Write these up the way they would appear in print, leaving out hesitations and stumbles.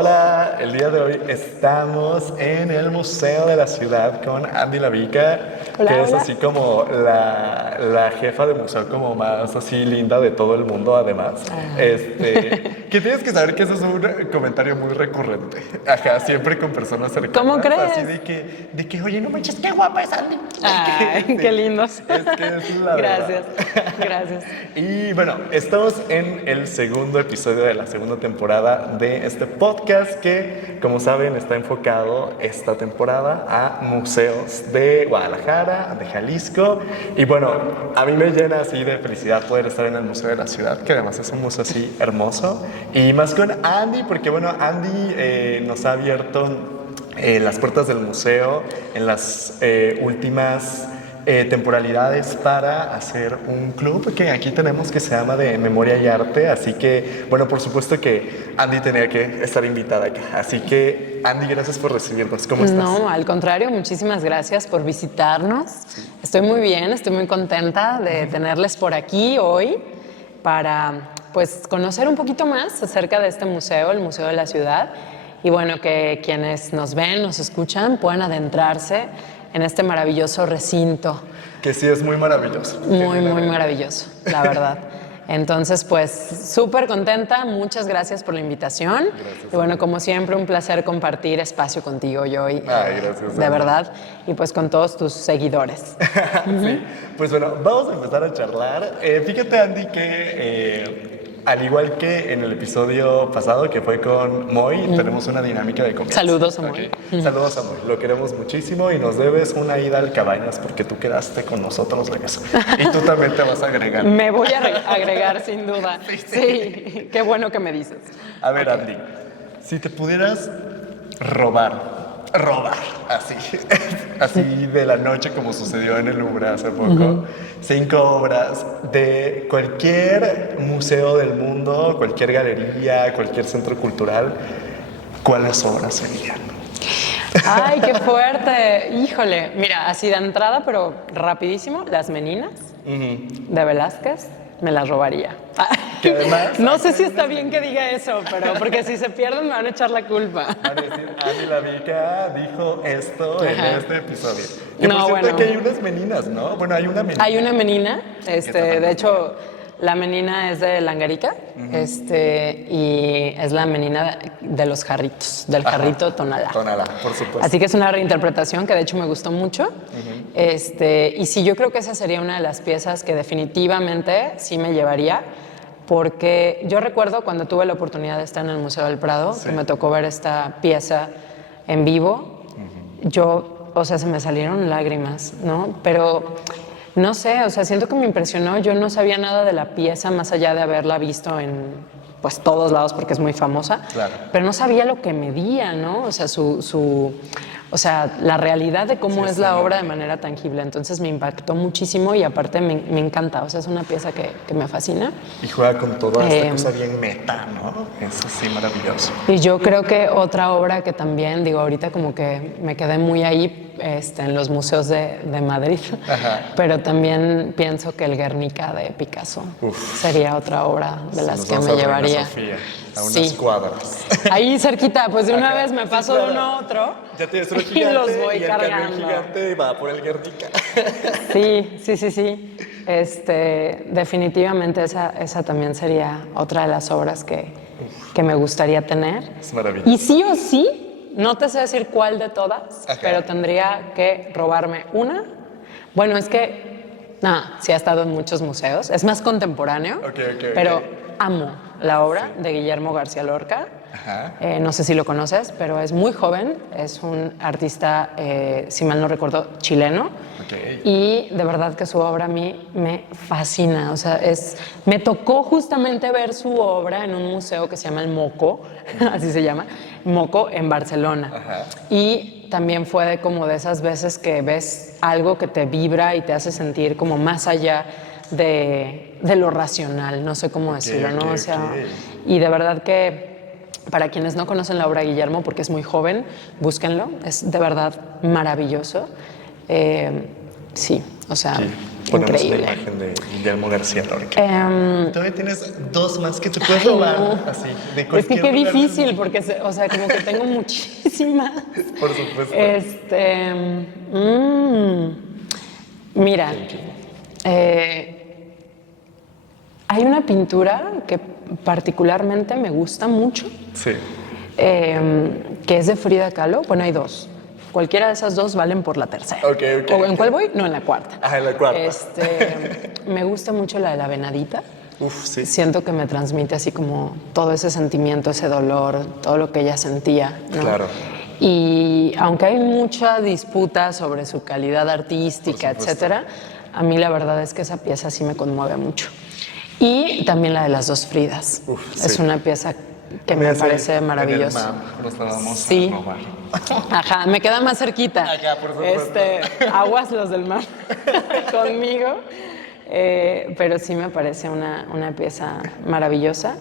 Hola, el día de hoy estamos en el Museo de la Ciudad con Andy Lavica, Hola, que es hola. así como la jefa de museo como más así linda de todo el mundo además. Que tienes que saber que eso es un comentario muy recurrente. Ajá, siempre con personas cercanas. ¿Cómo crees? Así de que, oye, no manches, qué guapa es Andy. Ay, Sí, qué lindos. es que es la Gracias, verdad. gracias. Y bueno, estamos en el segundo episodio de la segunda temporada de este podcast que, como saben, está enfocado esta temporada a museos de Guadalajara, de Jalisco. Y bueno, a mí me llena así de felicidad poder estar en el Museo de la Ciudad, que además es un museo así hermoso. Y más con Andy, porque bueno, Andy nos ha abierto las puertas del museo en las últimas temporalidades para hacer un club que aquí tenemos que se llama de Memoria y Arte, así que, bueno, por supuesto que Andy tenía que estar invitada acá, así que, Andy, gracias por recibirnos, ¿cómo estás? No, al contrario, muchísimas gracias por visitarnos. Estoy muy bien, estoy muy contenta de tenerles por aquí hoy para, pues, conocer un poquito más acerca de este museo, el Museo de la Ciudad, y bueno, que quienes nos ven, nos escuchan, puedan adentrarse en este maravilloso recinto. Que sí es muy maravilloso. Muy, muy maravilloso, la verdad. Entonces, pues, súper contenta. Muchas gracias por la invitación. Gracias. Y bueno, como siempre, un placer compartir espacio contigo hoy. Ay, gracias, de Andy. verdad. Y pues con todos tus seguidores. Sí, pues bueno, vamos a empezar a charlar. Fíjate, Andy, que al igual que en el episodio pasado, que fue con Moy, tenemos una dinámica de comienzo. Saludos a Moy. Ok. Saludos a Moy, lo queremos muchísimo y nos debes una ida al Cabañas porque tú quedaste con nosotros en eso. Y tú también te vas a agregar. Me voy a agregar sin duda. Sí, qué bueno que me dices. A ver, Andy, si te pudieras robar, así, así de la noche como sucedió en el Louvre hace poco, 5 obras de cualquier museo del mundo, cualquier galería, cualquier centro cultural, ¿cuáles obras serían? Ay, qué fuerte. Híjole, mira, así de entrada, pero rapidísimo, Las Meninas de Velázquez, me las robaría. Que además... No sé si está bien que diga eso, pero porque si se pierden me van a echar la culpa. Van a decir, Andy Lavica dijo esto en Ajá. este episodio. Que No, por cierto bueno. que hay unas meninas, ¿no? Bueno, hay una menina. Hay una menina, también de hecho, la menina es de Langarica, y es la menina de los jarritos, del jarrito Tonalá. Tonalá, por supuesto. Así que es una reinterpretación que de hecho me gustó mucho. Y sí, yo creo que esa sería una de las piezas que definitivamente sí me llevaría, porque yo recuerdo cuando tuve la oportunidad de estar en el Museo del Prado, que me tocó ver esta pieza en vivo, yo, o sea, se me salieron lágrimas, ¿no? Pero no sé, o sea, siento que me impresionó. Yo no sabía nada de la pieza más allá de haberla visto en, pues, todos lados porque es muy famosa. Claro. Pero no sabía lo que medía, ¿no? O sea, o sea, la realidad de cómo es la obra de manera tangible. Entonces me impactó muchísimo y aparte me encanta. O sea, es una pieza que me fascina. Y juega con toda esta cosa bien meta, ¿no? Eso sí, maravilloso. Y yo creo que otra obra que también, digo, ahorita como que me quedé muy ahí en los museos de Madrid, pero también pienso que el Guernica de Picasso sería otra obra de las que me llevaría. Sofía, a unas Sí. cuadras. Ahí cerquita, pues de una Ajá. vez me Sí, paso claro. de uno a otro Ya tienes uno y gigante los voy y el camión cargando. gigante va por el Guernica. Sí. Definitivamente esa también sería otra de las obras que me gustaría tener. Es maravilloso. Y sí o sí, no te sé decir cuál de todas, pero tendría que robarme una. Bueno, es que, sí ha estado en muchos museos, es más contemporáneo, pero amo la obra de Guillermo García Lorca. No sé si lo conoces, pero es muy joven, es un artista, si mal no recuerdo, chileno. Y de verdad que su obra a mí me fascina. O sea, me tocó justamente ver su obra en un museo que se llama el Moco, así se llama, Moco, en Barcelona. Y también fue como de esas veces que ves algo que te vibra y te hace sentir como más allá de lo racional, no sé cómo decirlo, ¿no? O sea, y de verdad que para quienes no conocen la obra de Guillermo, porque es muy joven, búsquenlo, es de verdad maravilloso. sí, o sea, Aquí ponemos increíble. la imagen de Guillermo García Lorca. Todavía tienes dos más que te puedes robar, no. así, de Es que cualquier qué lugar del difícil, mundo. porque, o sea, como que tengo muchísimas. Por supuesto. Mira, hay una pintura que particularmente me gusta mucho, Sí. que es de Frida Kahlo. Bueno, hay dos. Cualquiera de esas dos valen por la tercera. Ok. ¿O en cuál voy? No, en la cuarta. Ah, en la cuarta. Me gusta mucho la de la venadita. Uf, sí. Siento que me transmite así como todo ese sentimiento, ese dolor, todo lo que ella sentía, ¿no? Claro. Y aunque hay mucha disputa sobre su calidad artística, etcétera, a mí la verdad es que esa pieza sí me conmueve mucho. Y también la de las dos Fridas. Uf, es sí. una pieza que me parece maravillosa. Nos la vamos Sí. a robar. Ajá, me queda más cerquita. Acá, por supuesto. Aguas los del mar conmigo. Pero sí me parece una pieza maravillosa.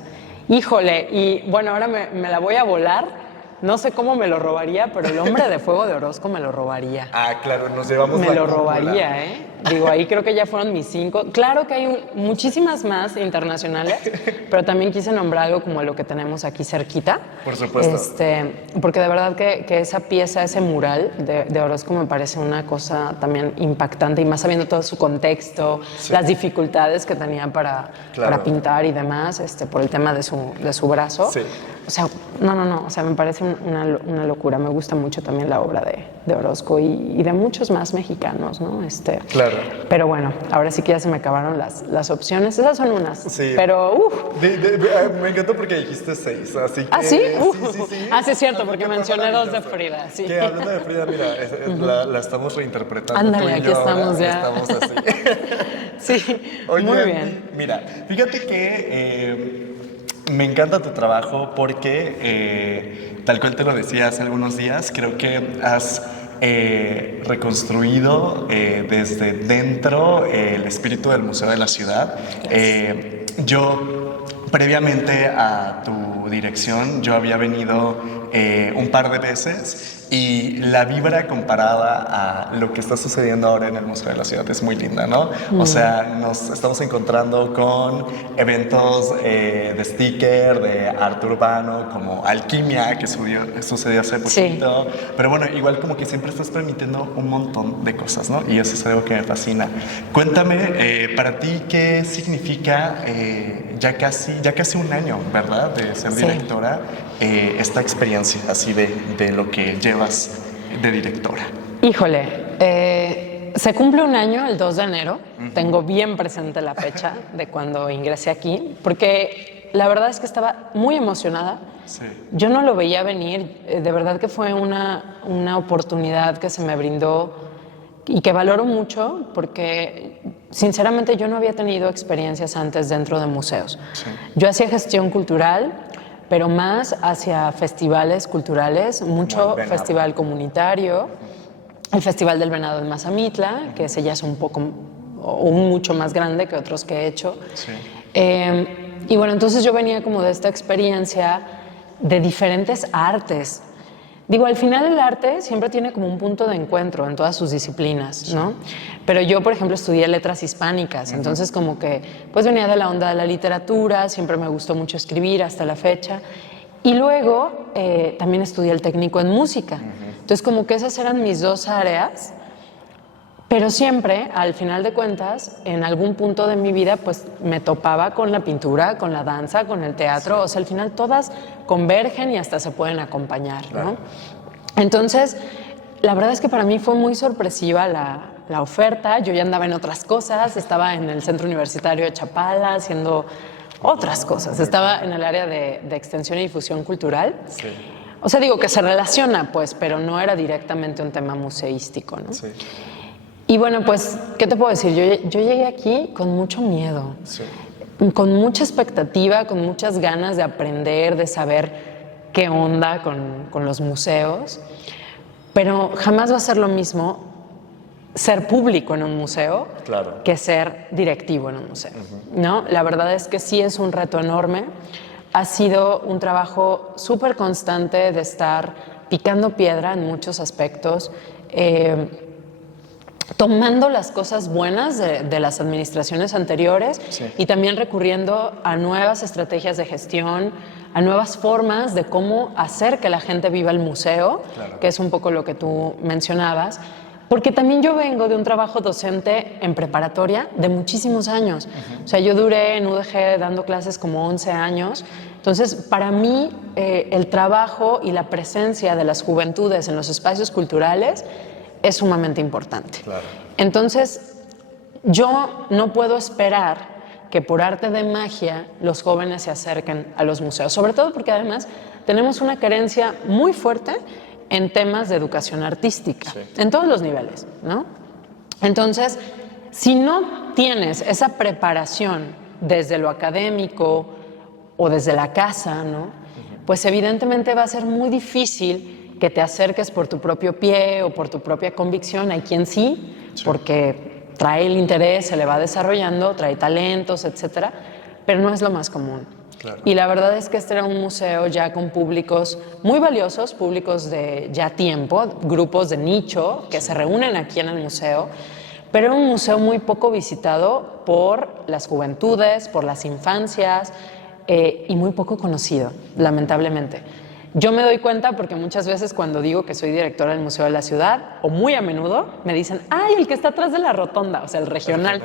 Híjole, y bueno, ahora me la voy a volar. No sé cómo me lo robaría, pero el hombre de fuego de Orozco me lo robaría. Ah, claro, nos llevamos Me la lo cúpula. robaría, ¿eh? Digo, ahí creo que ya fueron mis 5. Claro que hay muchísimas más internacionales, pero también quise nombrar algo como lo que tenemos aquí cerquita. Por supuesto. Porque de verdad que esa pieza, ese mural de Orozco me parece una cosa también impactante, y más sabiendo todo su contexto, las dificultades que tenía para pintar y demás, por el tema de su brazo. Sí. O sea, no, o sea, me parece una locura. Me gusta mucho también la obra de Orozco y de muchos más mexicanos, ¿no? Claro. Pero bueno, ahora sí que ya se me acabaron las opciones. Esas son unas. Sí. Pero, Me encantó porque dijiste 6, así que... ¿Ah, sí? Sí. Ah, sí, es cierto, Así porque que fue mencioné dos de maravilloso. Frida, sí. Que hablando de Frida, mira, la estamos reinterpretando. Ándale, tú y aquí yo ahora estamos ya. Estamos así. Sí, Oye, muy bien. Mira, fíjate que me encanta tu trabajo porque, tal cual te lo decía hace algunos días, creo que has reconstruido desde dentro el espíritu del Museo de la Ciudad. Yo, previamente a tu dirección, yo había venido un par de veces y la vibra comparada a lo que está sucediendo ahora en el Museo de la Ciudad es muy linda, ¿no? O sea, nos estamos encontrando con eventos de sticker, de arte urbano, como Alquimia, que sucedió hace poquito. Sí. Pero bueno, igual como que siempre estás permitiendo un montón de cosas, ¿no? Y eso es algo que me fascina. Cuéntame, para ti, ¿qué significa ya casi un año, ¿verdad?, de ser directora, esta experiencia así de lo que llevas de directora? Híjole, se cumple un año el 2 de enero. Tengo bien presente la fecha de cuando ingresé aquí, porque la verdad es que estaba muy emocionada. Sí. Yo no lo veía venir. De verdad que fue una oportunidad que se me brindó y que valoro mucho, porque sinceramente yo no había tenido experiencias antes dentro de museos. Sí. Yo hacía gestión cultural, pero más hacia festivales culturales, mucho festival comunitario, el Festival del Venado en Mazamitla, que ese ya es un poco o mucho más grande que otros que he hecho. Sí. Y bueno, entonces yo venía como de esta experiencia de diferentes artes. Digo, al final el arte siempre tiene como un punto de encuentro en todas sus disciplinas, ¿no? Pero yo, por ejemplo, estudié letras hispánicas, entonces como que pues venía de la onda de la literatura, siempre me gustó mucho escribir hasta la fecha. Y luego también estudié el técnico en música. Entonces como que esas eran mis dos áreas, pero siempre, al final de cuentas, en algún punto de mi vida, pues me topaba con la pintura, con la danza, con el teatro. O sea, al final todas convergen y hasta se pueden acompañar, ¿no? Claro. Entonces, la verdad es que para mí fue muy sorpresiva la oferta. Yo ya andaba en otras cosas, estaba en el Centro Universitario de Chapala haciendo otras cosas. Estaba en el área de extensión y difusión cultural. Sí. O sea, digo que se relaciona, pues, pero no era directamente un tema museístico, ¿no? Sí. Y bueno, pues, ¿qué te puedo decir? Yo llegué aquí con mucho miedo, sí, con mucha expectativa, con muchas ganas de aprender, de saber qué onda con los museos, pero jamás va a ser lo mismo ser público en un museo, claro, que ser directivo en un museo, ¿no? La verdad es que sí es un reto enorme. Ha sido un trabajo súper constante de estar picando piedra en muchos aspectos, tomando las cosas buenas de las administraciones anteriores y también recurriendo a nuevas estrategias de gestión, a nuevas formas de cómo hacer que la gente viva el museo, que es un poco lo que tú mencionabas. Porque también yo vengo de un trabajo docente en preparatoria de muchísimos años. O sea, yo duré en UDG dando clases como 11 años. Entonces, para mí, el trabajo y la presencia de las juventudes en los espacios culturales es sumamente importante. Entonces, yo no puedo esperar que por arte de magia los jóvenes se acerquen a los museos. Sobre todo porque además tenemos una carencia muy fuerte en temas de educación artística, en todos los niveles, ¿no? Entonces, si no tienes esa preparación desde lo académico o desde la casa, ¿no? Pues evidentemente va a ser muy difícil que te acerques por tu propio pie o por tu propia convicción. Hay quien sí, porque trae el interés, se le va desarrollando, trae talentos, etcétera, pero no es lo más común. Y la verdad es que este era un museo ya con públicos muy valiosos, públicos de ya tiempo, grupos de nicho que se reúnen aquí en el museo, pero era un museo muy poco visitado por las juventudes, por las infancias y muy poco conocido, lamentablemente. Yo me doy cuenta porque muchas veces cuando digo que soy directora del Museo de la Ciudad, o muy a menudo, me dicen, ¡ay, el que está atrás de la rotonda! O sea, el regional.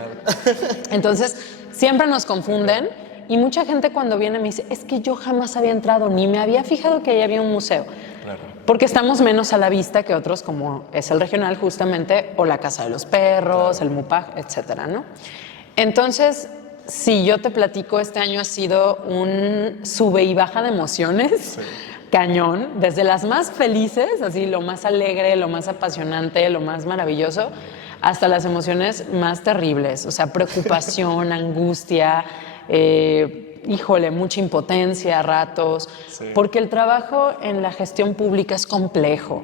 Entonces, siempre nos confunden. Y mucha gente cuando viene me dice, es que yo jamás había entrado, ni me había fijado que ahí había un museo. Porque estamos menos a la vista que otros como es el regional justamente, o la Casa de los Perros, el MUPAG, etcétera, ¿no? Entonces, si yo te platico, este año ha sido un sube y baja de emociones, cañón, desde las más felices, así lo más alegre, lo más apasionante, lo más maravilloso, hasta las emociones más terribles, o sea, preocupación, angustia, híjole, mucha impotencia a ratos, porque el trabajo en la gestión pública es complejo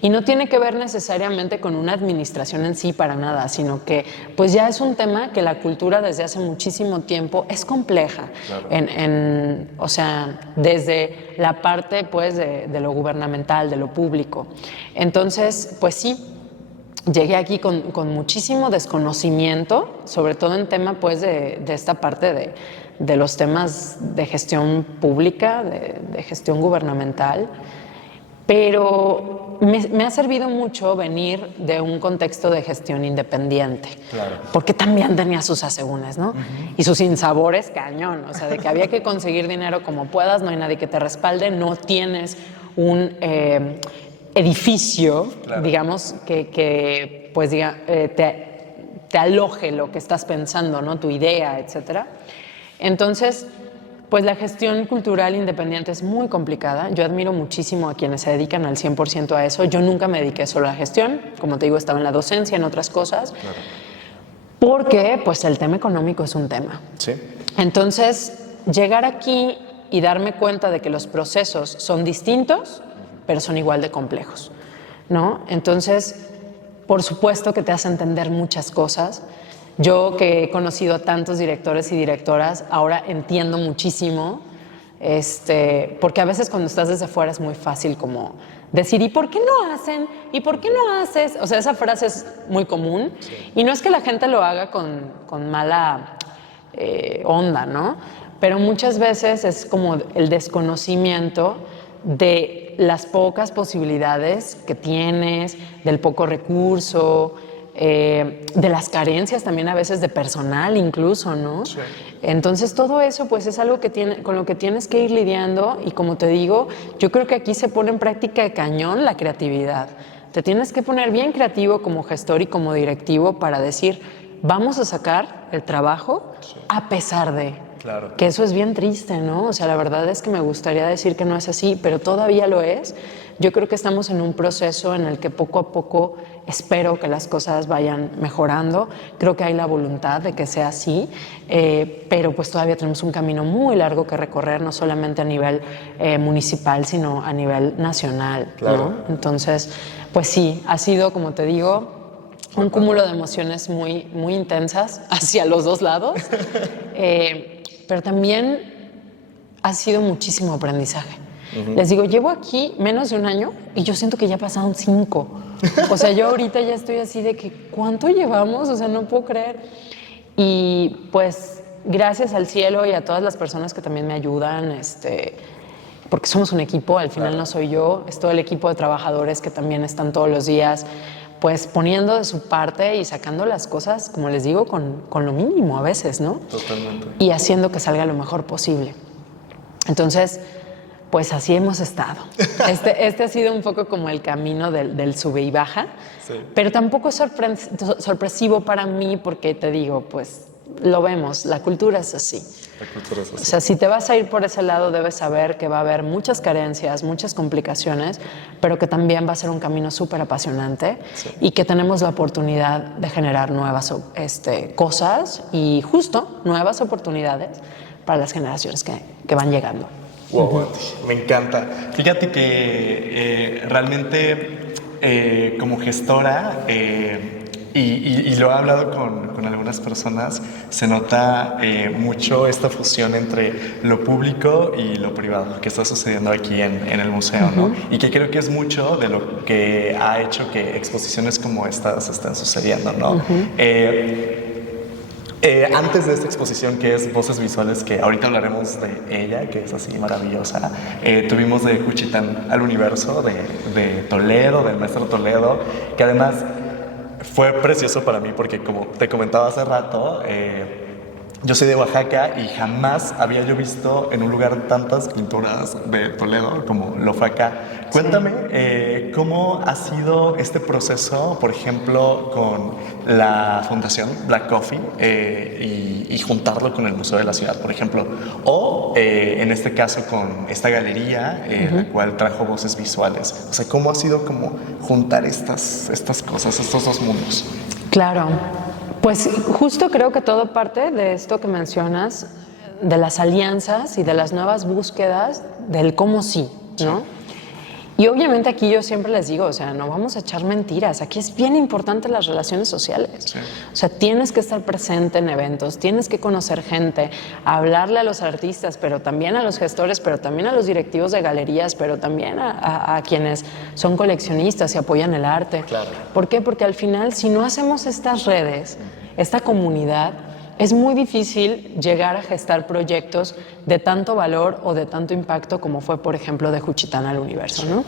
y no tiene que ver necesariamente con una administración en sí para nada, sino que pues ya es un tema que la cultura desde hace muchísimo tiempo es compleja, o sea, desde la parte pues de lo gubernamental, de lo público. Entonces, pues sí, llegué aquí con muchísimo desconocimiento, sobre todo en tema pues de esta parte de los temas de gestión pública, de gestión gubernamental, pero me ha servido mucho venir de un contexto de gestión independiente, porque también tenía sus asegúnes, ¿no? Y sus sinsabores cañón, o sea, de que había que conseguir dinero como puedas, no hay nadie que te respalde, no tienes un edificio, digamos, que pues diga, te aloje lo que estás pensando, ¿no? Tu idea, etcétera. Entonces, pues la gestión cultural independiente es muy complicada. Yo admiro muchísimo a quienes se dedican al 100% a eso. Yo nunca me dediqué solo a la gestión. Como te digo, estaba en la docencia, en otras cosas. Porque, pues, el tema económico es un tema. Entonces, llegar aquí y darme cuenta de que los procesos son distintos, pero son igual de complejos, ¿no? Entonces, por supuesto que te hace entender muchas cosas. Yo que he conocido a tantos directores y directoras, ahora entiendo muchísimo, porque a veces cuando estás desde fuera es muy fácil como decir, ¿y por qué no hacen? ¿Y por qué no haces? O sea, esa frase es muy común y no es que la gente lo haga con mala onda, ¿no? Pero muchas veces es como el desconocimiento de las pocas posibilidades que tienes, del poco recurso, de las carencias también a veces de personal incluso, ¿no? Entonces todo eso pues es algo con lo que tienes que ir lidiando y como te digo, yo creo que aquí se pone en práctica de cañón la creatividad. Te tienes que poner bien creativo como gestor y como directivo para decir, vamos a sacar el trabajo a pesar de... Que eso es bien triste, ¿no? O sea, la verdad es que me gustaría decir que no es así, pero todavía lo es. Yo creo que estamos en un proceso en el que poco a poco espero que las cosas vayan mejorando. Creo que hay la voluntad de que sea así, pero pues todavía tenemos un camino muy largo que recorrer, no solamente a nivel municipal, sino a nivel nacional, ¿no? Entonces, pues sí, ha sido, como te digo, un cúmulo de emociones muy, muy intensas hacia los dos lados. Pero también ha sido muchísimo aprendizaje. Les digo, llevo aquí menos de un año y yo siento que ya pasaron 5. O sea, yo ahorita ya estoy así de que, ¿cuánto llevamos? O sea, no puedo creer. Y pues, gracias al cielo y a todas las personas que también me ayudan, porque somos un equipo, al final no soy yo, es todo el equipo de trabajadores que también están todos los días, pues poniendo de su parte y sacando las cosas, como les digo, con lo mínimo a veces, ¿no? Totalmente. Y haciendo que salga lo mejor posible. Entonces, pues así hemos estado. Este ha sido un poco como el camino del sube y baja, sí. Pero tampoco es sorpresivo para mí porque te digo, pues lo vemos, la cultura es así. La cultura es así. O sea, si te vas a ir por ese lado, debes saber que va a haber muchas carencias, muchas complicaciones, pero que también va a ser un camino súper apasionante, sí. Y que tenemos la oportunidad de generar nuevas cosas y justo nuevas oportunidades para las generaciones que van llegando. Wow, me encanta. Fíjate que realmente como gestora, y lo he hablado con algunas personas, se nota mucho esta fusión entre lo público y lo privado que está sucediendo aquí en el museo, ¿no? Y que creo que es mucho de lo que ha hecho que exposiciones como estas estén sucediendo, ¿no? Antes de esta exposición que es Voces Visuales, que ahorita hablaremos de ella, que es así maravillosa, tuvimos de Juchitán al Universo, de Toledo, del maestro Toledo, que además fue precioso para mí porque, como te comentaba hace rato, yo soy de Oaxaca y jamás había yo visto en un lugar tantas pinturas de Toledo como lo fue acá. Cuéntame cómo ha sido este proceso, por ejemplo, con la Fundación Black Coffee y juntarlo con el Museo de la Ciudad, por ejemplo, o en este caso con esta galería, la cual trajo Voces Visuales. O sea, ¿cómo ha sido como juntar estas cosas, estos dos mundos? Claro. Pues justo creo que todo parte de esto que mencionas, de las alianzas y de las nuevas búsquedas del cómo sí, ¿no? Y obviamente aquí yo siempre les digo, o sea, no vamos a echar mentiras, aquí es bien importante las relaciones sociales. Sí. O sea, tienes que estar presente en eventos, tienes que conocer gente, hablarle a los artistas, pero también a los gestores, pero también a los directivos de galerías, pero también a quienes son coleccionistas y apoyan el arte. Claro. ¿Por qué? Porque al final, si no hacemos estas redes, esta comunidad, es muy difícil llegar a gestar proyectos de tanto valor o de tanto impacto como fue, por ejemplo, de Juchitán al Universo, ¿no?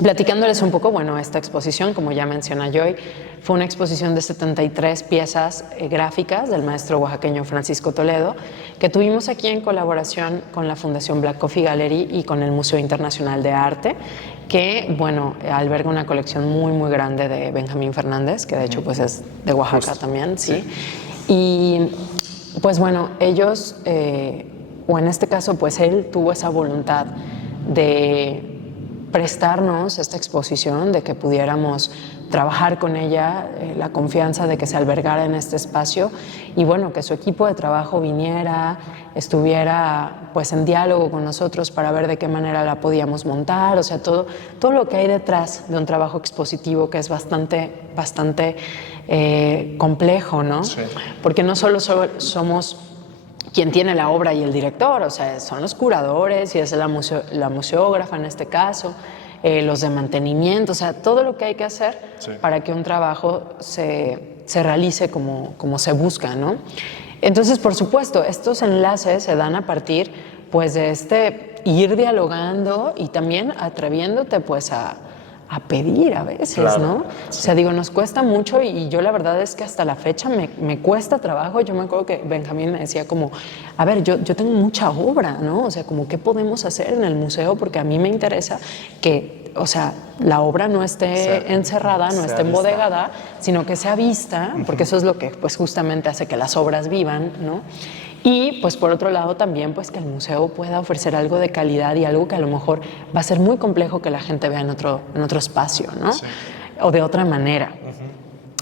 Platicándoles un poco, bueno, esta exposición, como ya menciona Joy, fue una exposición de 73 piezas gráficas del maestro oaxaqueño Francisco Toledo, que tuvimos aquí en colaboración con la Fundación Black Coffee Gallery y con el Museo Internacional de Arte, que, bueno, alberga una colección muy, muy grande de Benjamín Fernández, que de hecho pues es de Oaxaca también, sí. Y pues bueno, ellos, o en este caso pues él tuvo esa voluntad de prestarnos esta exposición, de que pudiéramos trabajar con ella, la confianza de que se albergara en este espacio y bueno, que su equipo de trabajo viniera, estuviera pues en diálogo con nosotros para ver de qué manera la podíamos montar, o sea, todo lo que hay detrás de un trabajo expositivo que es bastante complejo, ¿no? Sí. Porque no solo somos quien tiene la obra y el director, o sea, son los curadores y es la museógrafa en este caso, los de mantenimiento, o sea, todo lo que hay que hacer para que un trabajo se realice como se busca, ¿no? Entonces, por supuesto, estos enlaces se dan a partir, pues, de ir dialogando y también atreviéndote, pues, a pedir a veces, claro, ¿no? Sí. O sea, digo, nos cuesta mucho y yo la verdad es que hasta la fecha me cuesta trabajo. Yo me acuerdo que Benjamín me decía como, a ver, yo tengo mucha obra, ¿no? O sea, como, ¿qué podemos hacer en el museo? Porque a mí me interesa que, o sea, la obra no esté encerrada, no esté embodegada, sino que sea vista, porque eso es lo que, pues, justamente hace que las obras vivan, ¿no? Y, pues, por otro lado también, pues, que el museo pueda ofrecer algo de calidad y algo que a lo mejor va a ser muy complejo que la gente vea en otro espacio, ¿no? Sí. O de otra manera.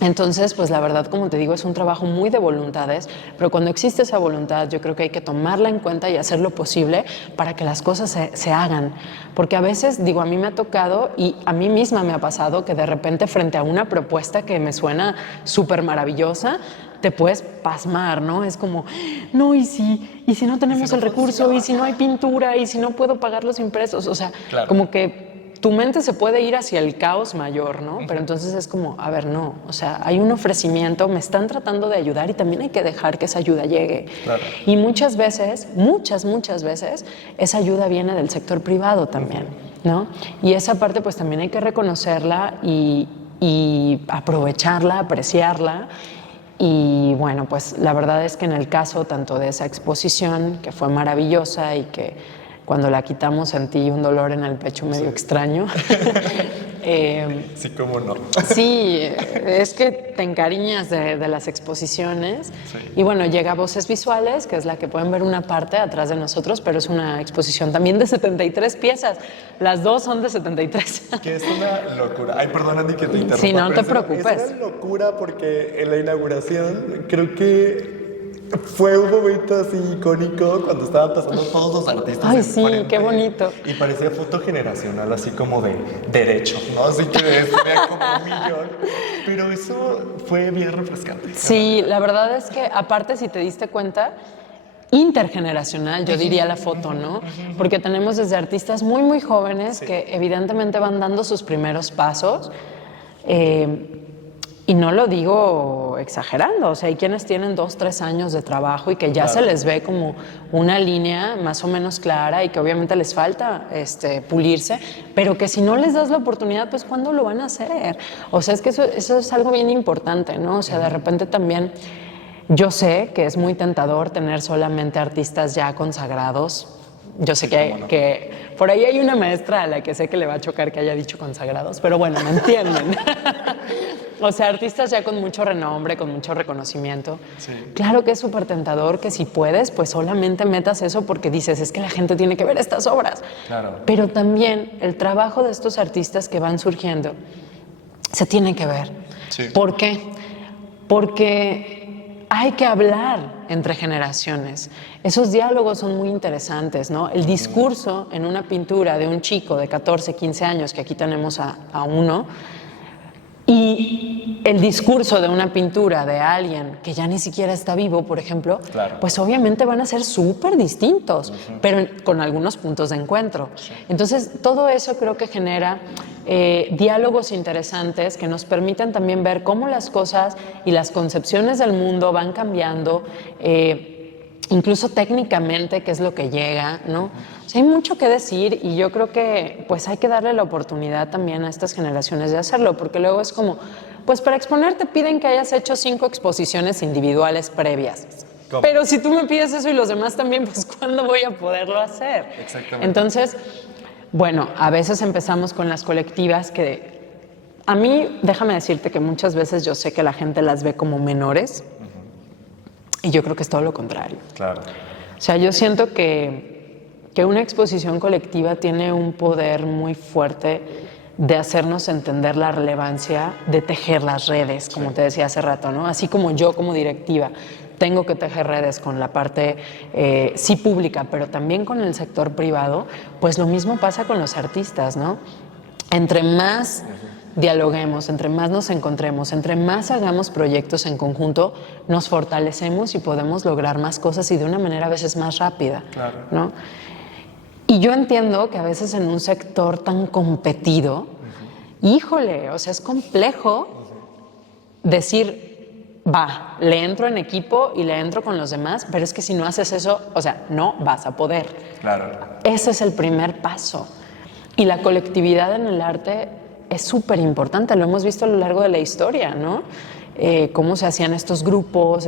Entonces, pues la verdad, como te digo, es un trabajo muy de voluntades, pero cuando existe esa voluntad, yo creo que hay que tomarla en cuenta y hacer lo posible para que las cosas se hagan. Porque a veces, digo, a mí me ha tocado y a mí misma me ha pasado que de repente frente a una propuesta que me suena súper maravillosa, te puedes pasmar, ¿no? Es como, no, ¿y si no tenemos el recurso? ¿Y si no hay pintura? ¿Y si no puedo pagar los impresos? O sea, como que tu mente se puede ir hacia el caos mayor, ¿no? Pero entonces es como, a ver, no, o sea, hay un ofrecimiento, me están tratando de ayudar y también hay que dejar que esa ayuda llegue. Y muchas veces, muchas veces, esa ayuda viene del sector privado también, ¿no? Y esa parte pues también hay que reconocerla y aprovecharla, apreciarla. Y bueno, pues la verdad es que en el caso tanto de esa exposición, que fue maravillosa y que cuando la quitamos sentí un dolor en el pecho medio extraño. Sí, cómo no. Sí, es que te encariñas de las exposiciones. Sí. Y bueno, llega Voces Visuales, que es la que pueden ver una parte atrás de nosotros, pero es una exposición también de 73 piezas. Las dos son de 73. Que es una locura. Ay, perdón, Andy, que te interrumpa. Sí, no te preocupes. Es una locura porque en la inauguración creo que fue un momento así icónico cuando estaban pasando todos los artistas. Ay, sí, qué bonito. Y parecía foto generacional, así como de derecho, ¿no? Así que era como un millón. Pero eso fue bien refrescante. Sí, la verdad es que aparte, si te diste cuenta, intergeneracional, yo diría la foto, ¿no? Porque tenemos desde artistas muy jóvenes que evidentemente van dando sus primeros pasos. Y no lo digo exagerando, o sea, hay quienes tienen 2, 3 años de trabajo y que ya se les ve como una línea más o menos clara y que obviamente les falta pulirse, pero que si no les das la oportunidad, pues ¿cuándo lo van a hacer? O sea, es que eso es algo bien importante, ¿no? O sea, de repente también yo sé que es muy tentador tener solamente artistas ya consagrados. Yo sé que por ahí hay una maestra a la que sé que le va a chocar que haya dicho consagrados, pero bueno, me entienden. O sea, artistas ya con mucho renombre, con mucho reconocimiento. Sí. Claro que es súper tentador que si puedes, pues solamente metas eso porque dices, es que la gente tiene que ver estas obras. Claro. Pero también el trabajo de estos artistas que van surgiendo se tiene que ver. Sí. ¿Por qué? Porque hay que hablar entre generaciones. Esos diálogos son muy interesantes, ¿no? El discurso en una pintura de un chico de 14, 15 años, que aquí tenemos a uno, y el discurso de una pintura de alguien que ya ni siquiera está vivo, por ejemplo, pues obviamente van a ser súper distintos, pero con algunos puntos de encuentro. Entonces, todo eso creo que genera diálogos interesantes que nos permiten también ver cómo las cosas y las concepciones del mundo van cambiando, incluso técnicamente, qué es lo que llega, ¿no? O sea, hay mucho que decir y yo creo que pues hay que darle la oportunidad también a estas generaciones de hacerlo, porque luego es como, pues para exponer te piden que hayas hecho 5 exposiciones individuales previas. ¿Cómo? Pero si tú me pides eso y los demás también, pues ¿cuándo voy a poderlo hacer? Exactamente. Entonces, bueno, a veces empezamos con las colectivas que a mí, déjame decirte que muchas veces yo sé que la gente las ve como menores. Y yo creo que es todo lo contrario. Claro. O sea, yo siento que una exposición colectiva tiene un poder muy fuerte de hacernos entender la relevancia de tejer las redes, como te decía hace rato, ¿no? Así como yo como directiva tengo que tejer redes con la parte sí pública, pero también con el sector privado, pues lo mismo pasa con los artistas, ¿no? Entre más dialoguemos, entre más nos encontremos, entre más hagamos proyectos en conjunto, nos fortalecemos y podemos lograr más cosas y de una manera a veces más rápida, ¿no? Y yo entiendo que a veces en un sector tan competido, híjole, o sea, es complejo decir, va, le entro en equipo y le entro con los demás, pero es que si no haces eso, o sea, no vas a poder. Claro. Ese es el primer paso. Y la colectividad en el arte es súper importante, lo hemos visto a lo largo de la historia, ¿no? Cómo se hacían estos grupos,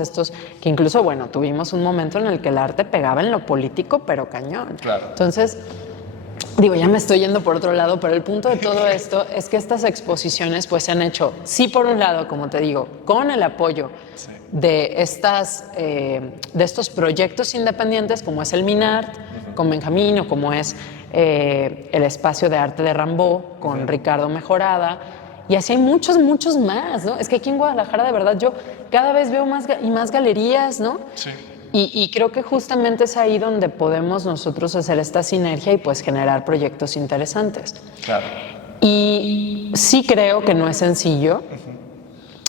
que incluso, bueno, tuvimos un momento en el que el arte pegaba en lo político, pero cañón. Claro. Entonces, digo, ya me estoy yendo por otro lado, pero el punto de todo esto es que estas exposiciones pues se han hecho, sí, por un lado, como te digo, con el apoyo de estos proyectos independientes, como es el Minart, con Benjamín, o como es el espacio de arte de Rambó con Ricardo Mejorada, y así hay muchos más, ¿no? Es que aquí en Guadalajara, de verdad, yo cada vez veo más galerías, ¿no? Sí. Y creo que justamente es ahí donde podemos nosotros hacer esta sinergia y pues generar proyectos interesantes. Claro. Y sí creo que no es sencillo.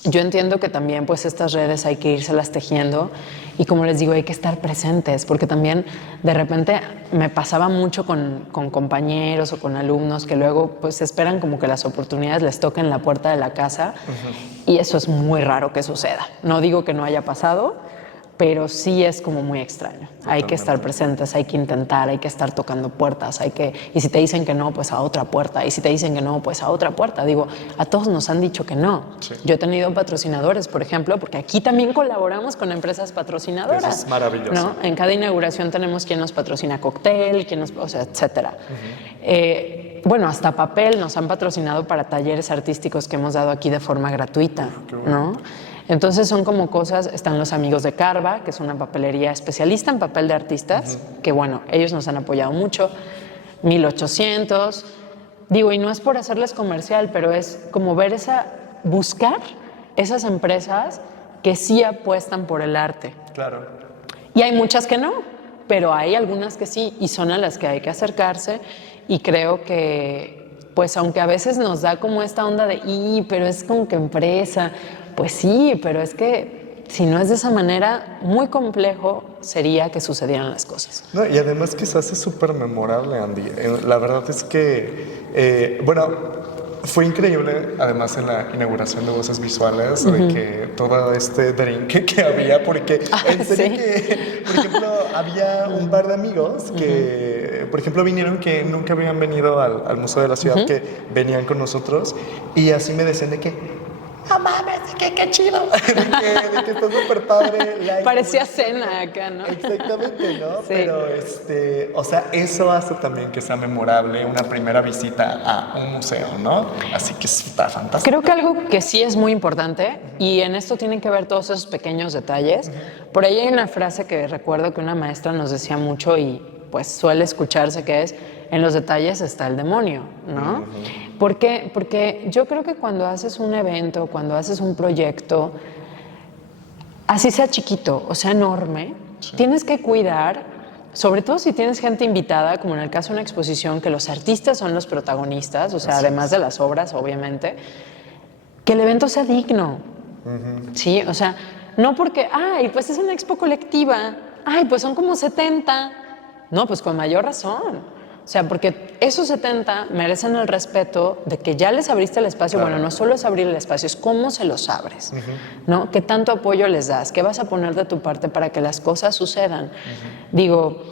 yo entiendo que también pues estas redes hay que irselas tejiendo y como les digo hay que estar presentes porque también de repente me pasaba mucho con compañeros o con alumnos que luego pues esperan como que las oportunidades les toquen la puerta de la casa y eso es muy raro que suceda. No digo que no haya pasado, pero sí es como muy extraño. Totalmente. Hay que estar presentes, hay que intentar, hay que estar tocando puertas, y si te dicen que no, pues a otra puerta, y si te dicen que no, pues a otra puerta. Digo, a todos nos han dicho que no. Sí. Yo he tenido patrocinadores, por ejemplo, porque aquí también colaboramos con empresas patrocinadoras. Eso es maravilloso. ¿No? En cada inauguración tenemos quien nos patrocina cóctel, o sea, etcétera. Bueno, hasta papel nos han patrocinado para talleres artísticos que hemos dado aquí de forma gratuita, ¿no? Entonces son como cosas, están los amigos de Carva, que es una papelería especialista en papel de artistas, que bueno, ellos nos han apoyado mucho, 1800, digo, y no es por hacerles comercial, pero es como ver buscar esas empresas que sí apuestan por el arte. Claro. Y hay muchas que no, pero hay algunas que sí, y son a las que hay que acercarse, y creo que, pues aunque a veces nos da como esta onda de, pero es como que empresa. Pues sí, pero es que si no es de esa manera, muy complejo sería que sucedieran las cosas. No, y además quizás es súper memorable, Andy. La verdad es que, fue increíble, además en la inauguración de Voces Visuales, de que todo este drink que había, porque en serio que, por ejemplo, había un par de amigos que, por ejemplo, vinieron que nunca habían venido al Museo de la Ciudad, que venían con nosotros, y así me decían de que, no mames, qué chido. de que está súper padre. Parecía cena acá, ¿no? Exactamente, ¿no? Sí. Pero, o sea, eso hace también que sea memorable una primera visita a un museo, ¿no? Así que está fantástico. Creo que algo que sí es muy importante, y en esto tienen que ver todos esos pequeños detalles. Por ahí hay una frase que recuerdo que una maestra nos decía mucho y pues suele escucharse, que es, en los detalles está el demonio, ¿no? ¿Por qué? Porque yo creo que cuando haces un evento, cuando haces un proyecto, así sea chiquito o sea enorme, tienes que cuidar, sobre todo si tienes gente invitada, como en el caso de una exposición, que los artistas son los protagonistas, o sea, además de las obras, obviamente, que el evento sea digno, ¿sí? O sea, no porque, pues es una expo colectiva, pues son como 70, no, pues con mayor razón. O sea, porque esos 70 merecen el respeto de que ya les abriste el espacio. Claro. Bueno, no solo es abrir el espacio, es cómo se los abres, ¿no? ¿Qué tanto apoyo les das? ¿Qué vas a poner de tu parte para que las cosas sucedan? Digo,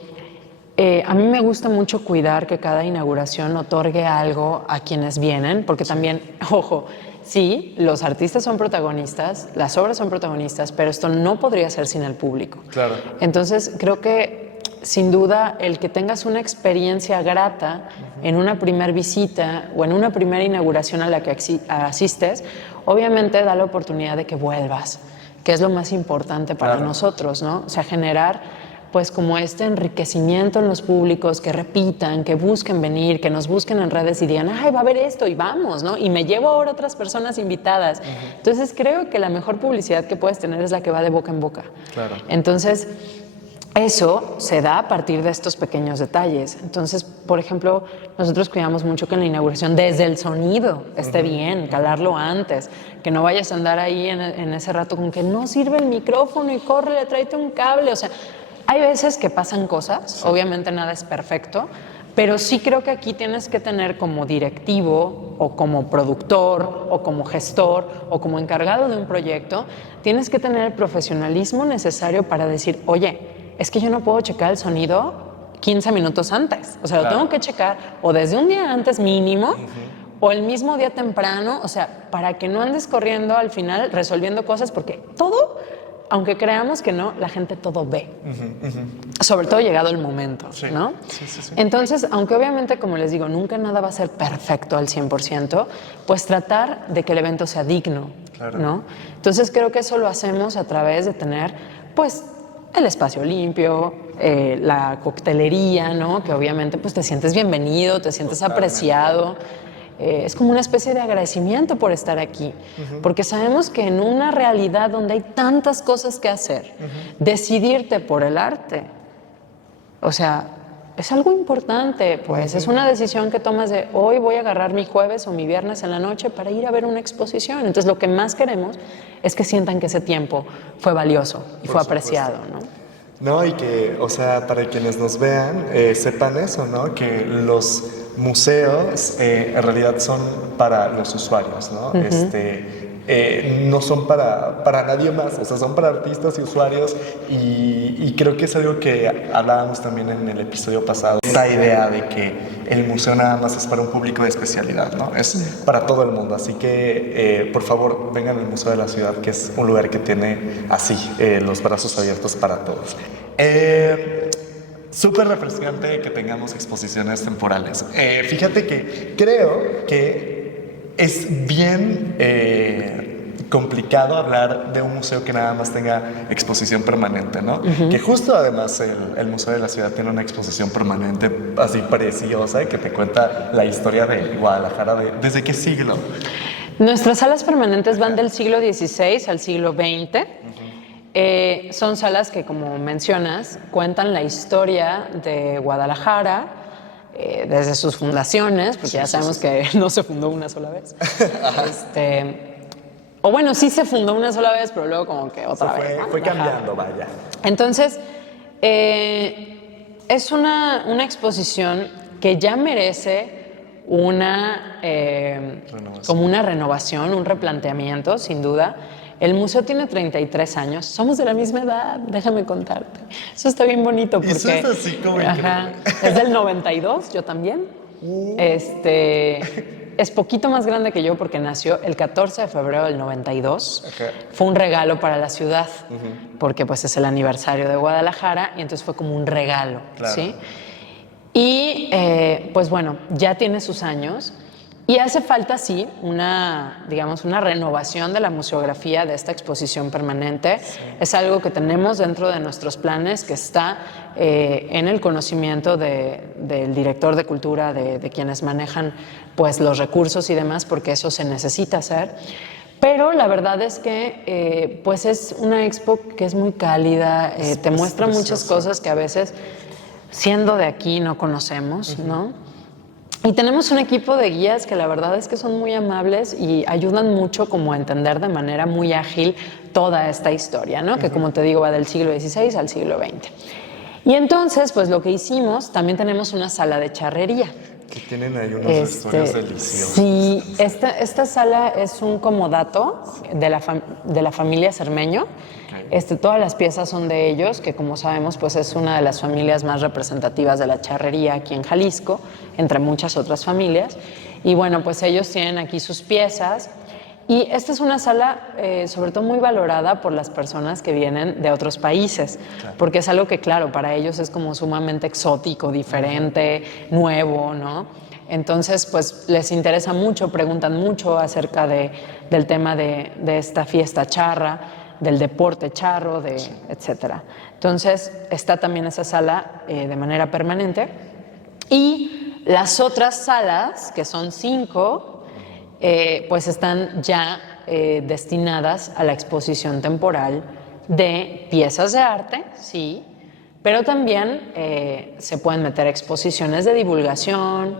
a mí me gusta mucho cuidar que cada inauguración otorgue algo a quienes vienen, porque también, ojo, sí, los artistas son protagonistas, las obras son protagonistas, pero esto no podría ser sin el público. Claro. Entonces, creo que sin duda, el que tengas una experiencia grata en una primera visita o en una primera inauguración a la que asistes, obviamente da la oportunidad de que vuelvas, que es lo más importante para nosotros, ¿no? O sea, generar pues como este enriquecimiento en los públicos, que repitan, que busquen venir, que nos busquen en redes y digan, va a haber esto y vamos, ¿no? Y me llevo ahora otras personas invitadas. Entonces, creo que la mejor publicidad que puedes tener es la que va de boca en boca. Claro. Entonces, eso se da a partir de estos pequeños detalles. Entonces, por ejemplo, nosotros cuidamos mucho que en la inauguración, desde el sonido, esté bien, calarlo antes, que no vayas a andar ahí en ese rato con que no sirve el micrófono y córrele, tráete un cable. O sea, hay veces que pasan cosas, obviamente nada es perfecto, pero sí creo que aquí tienes que tener como directivo o como productor o como gestor o como encargado de un proyecto, tienes que tener el profesionalismo necesario para decir, oye, es que yo no puedo checar el sonido 15 minutos antes. O sea, lo tengo que checar o desde un día antes mínimo o el mismo día temprano. O sea, para que no andes corriendo al final resolviendo cosas, porque todo, aunque creamos que no, la gente todo ve. Sobre todo llegado el momento, ¿no? Sí. Entonces, aunque obviamente, como les digo, nunca nada va a ser perfecto al 100%, pues tratar de que el evento sea digno, ¿no? Entonces, creo que eso lo hacemos a través de tener, pues, el espacio limpio, la coctelería, ¿no? Que obviamente pues te sientes bienvenido, te sientes apreciado. Es como una especie de agradecimiento por estar aquí, porque sabemos que en una realidad donde hay tantas cosas que hacer, decidirte por el arte, o sea, es algo importante, pues es una decisión que tomas de hoy voy a agarrar mi jueves o mi viernes en la noche para ir a ver una exposición. Entonces lo que más queremos es que sientan que ese tiempo fue valioso y fue apreciado, ¿no? No, y que, o sea, para quienes nos vean, sepan eso, ¿no? Que los museos en realidad son para los usuarios, ¿no? No son para nadie más, o sea, son para artistas y usuarios y creo que es algo que hablábamos también en el episodio pasado, esta idea de que el museo nada más es para un público de especialidad, ¿no? Es para todo el mundo, así que por favor vengan al Museo de la Ciudad, que es un lugar que tiene así los brazos abiertos para todos. Súper refrescante que tengamos exposiciones temporales. Fíjate que creo que es bien complicado hablar de un museo que nada más tenga exposición permanente, ¿no? Que justo además el Museo de la Ciudad tiene una exposición permanente así preciosa que te cuenta la historia de Guadalajara ¿desde qué siglo? Nuestras salas permanentes van del siglo XVI al siglo XX. Son salas que, como mencionas, cuentan la historia de Guadalajara desde sus fundaciones, porque ya sabemos que no se fundó una sola vez. O bueno, sí se fundó una sola vez, pero luego como que otra vez. Fue cambiando, vaya. Entonces, es una exposición que ya merece como una renovación, un replanteamiento, sin duda. El museo tiene 33 años. Somos de la misma edad, déjame contarte. Eso está bien bonito porque... Eso es así como increíble. Es del 92, yo también. Es poquito más grande que yo porque nació el 14 de febrero del 92. Fue un regalo para la ciudad porque pues es el aniversario de Guadalajara y entonces fue como un regalo, claro. ¿Sí? Y pues bueno, ya tiene sus años. Y hace falta, sí, una renovación de la museografía de esta exposición permanente. Sí. Es algo que tenemos dentro de nuestros planes, que está en el conocimiento del director de cultura, de quienes manejan pues, los recursos y demás, porque eso se necesita hacer. Pero la verdad es que pues es una expo que es muy cálida, te muestra muchas cosas que a veces, siendo de aquí, no conocemos, ¿no? Y tenemos un equipo de guías que la verdad es que son muy amables y ayudan mucho como a entender de manera muy ágil toda esta historia, ¿no? Que como te digo va del siglo XVI al siglo XX. Y entonces, pues lo que hicimos, también tenemos una sala de charrería. Que tienen ahí unas historias deliciosas. Sí, esta sala es un comodato de la familia Cermeño. Todas las piezas son de ellos, que como sabemos pues es una de las familias más representativas de la charrería aquí en Jalisco, entre muchas otras familias. Y bueno, pues ellos tienen aquí sus piezas. Y esta es una sala sobre todo muy valorada por las personas que vienen de otros países, claro. Porque es algo que claro, para ellos es como sumamente exótico, diferente, nuevo, ¿no? Entonces pues les interesa mucho, preguntan mucho acerca del tema de esta fiesta charra, del deporte charro, etcétera. Entonces, está también esa sala de manera permanente. Y las otras salas, que son 5, pues están ya destinadas a la exposición temporal de piezas de arte, sí, pero también se pueden meter exposiciones de divulgación,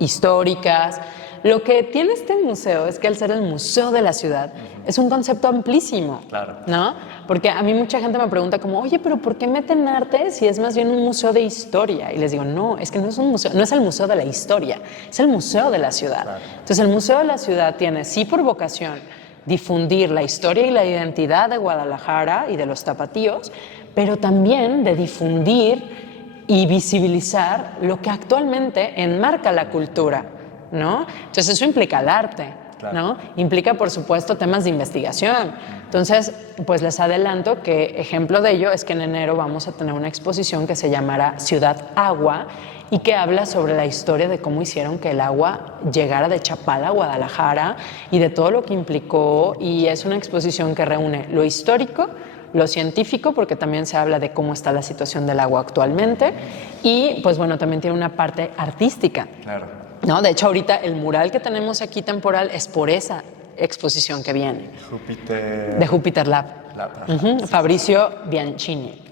históricas. Lo que tiene este museo es que al ser el museo de la ciudad es un concepto amplísimo, claro. ¿No? Porque a mí mucha gente me pregunta como, oye, pero ¿por qué meten arte si es más bien un museo de historia? Y les digo, no, es que no es un museo, no es el museo de la historia, es el museo de la ciudad. Claro. Entonces el museo de la ciudad tiene, sí por vocación, difundir la historia y la identidad de Guadalajara y de los tapatíos, pero también de difundir y visibilizar lo que actualmente enmarca la cultura, ¿no? Entonces eso implica el arte, claro. ¿No? Implica, por supuesto, temas de investigación. Entonces, pues les adelanto que ejemplo de ello es que en enero vamos a tener una exposición que se llamará Ciudad Agua y que habla sobre la historia de cómo hicieron que el agua llegara de Chapala a Guadalajara y de todo lo que implicó, y es una exposición que reúne lo histórico, lo científico, porque también se habla de cómo está la situación del agua actualmente, y pues bueno, también tiene una parte artística. Claro. ¿No? De hecho, ahorita el mural que tenemos aquí temporal es por esa exposición que viene. De Júpiter Lab. Fabricio Bianchini.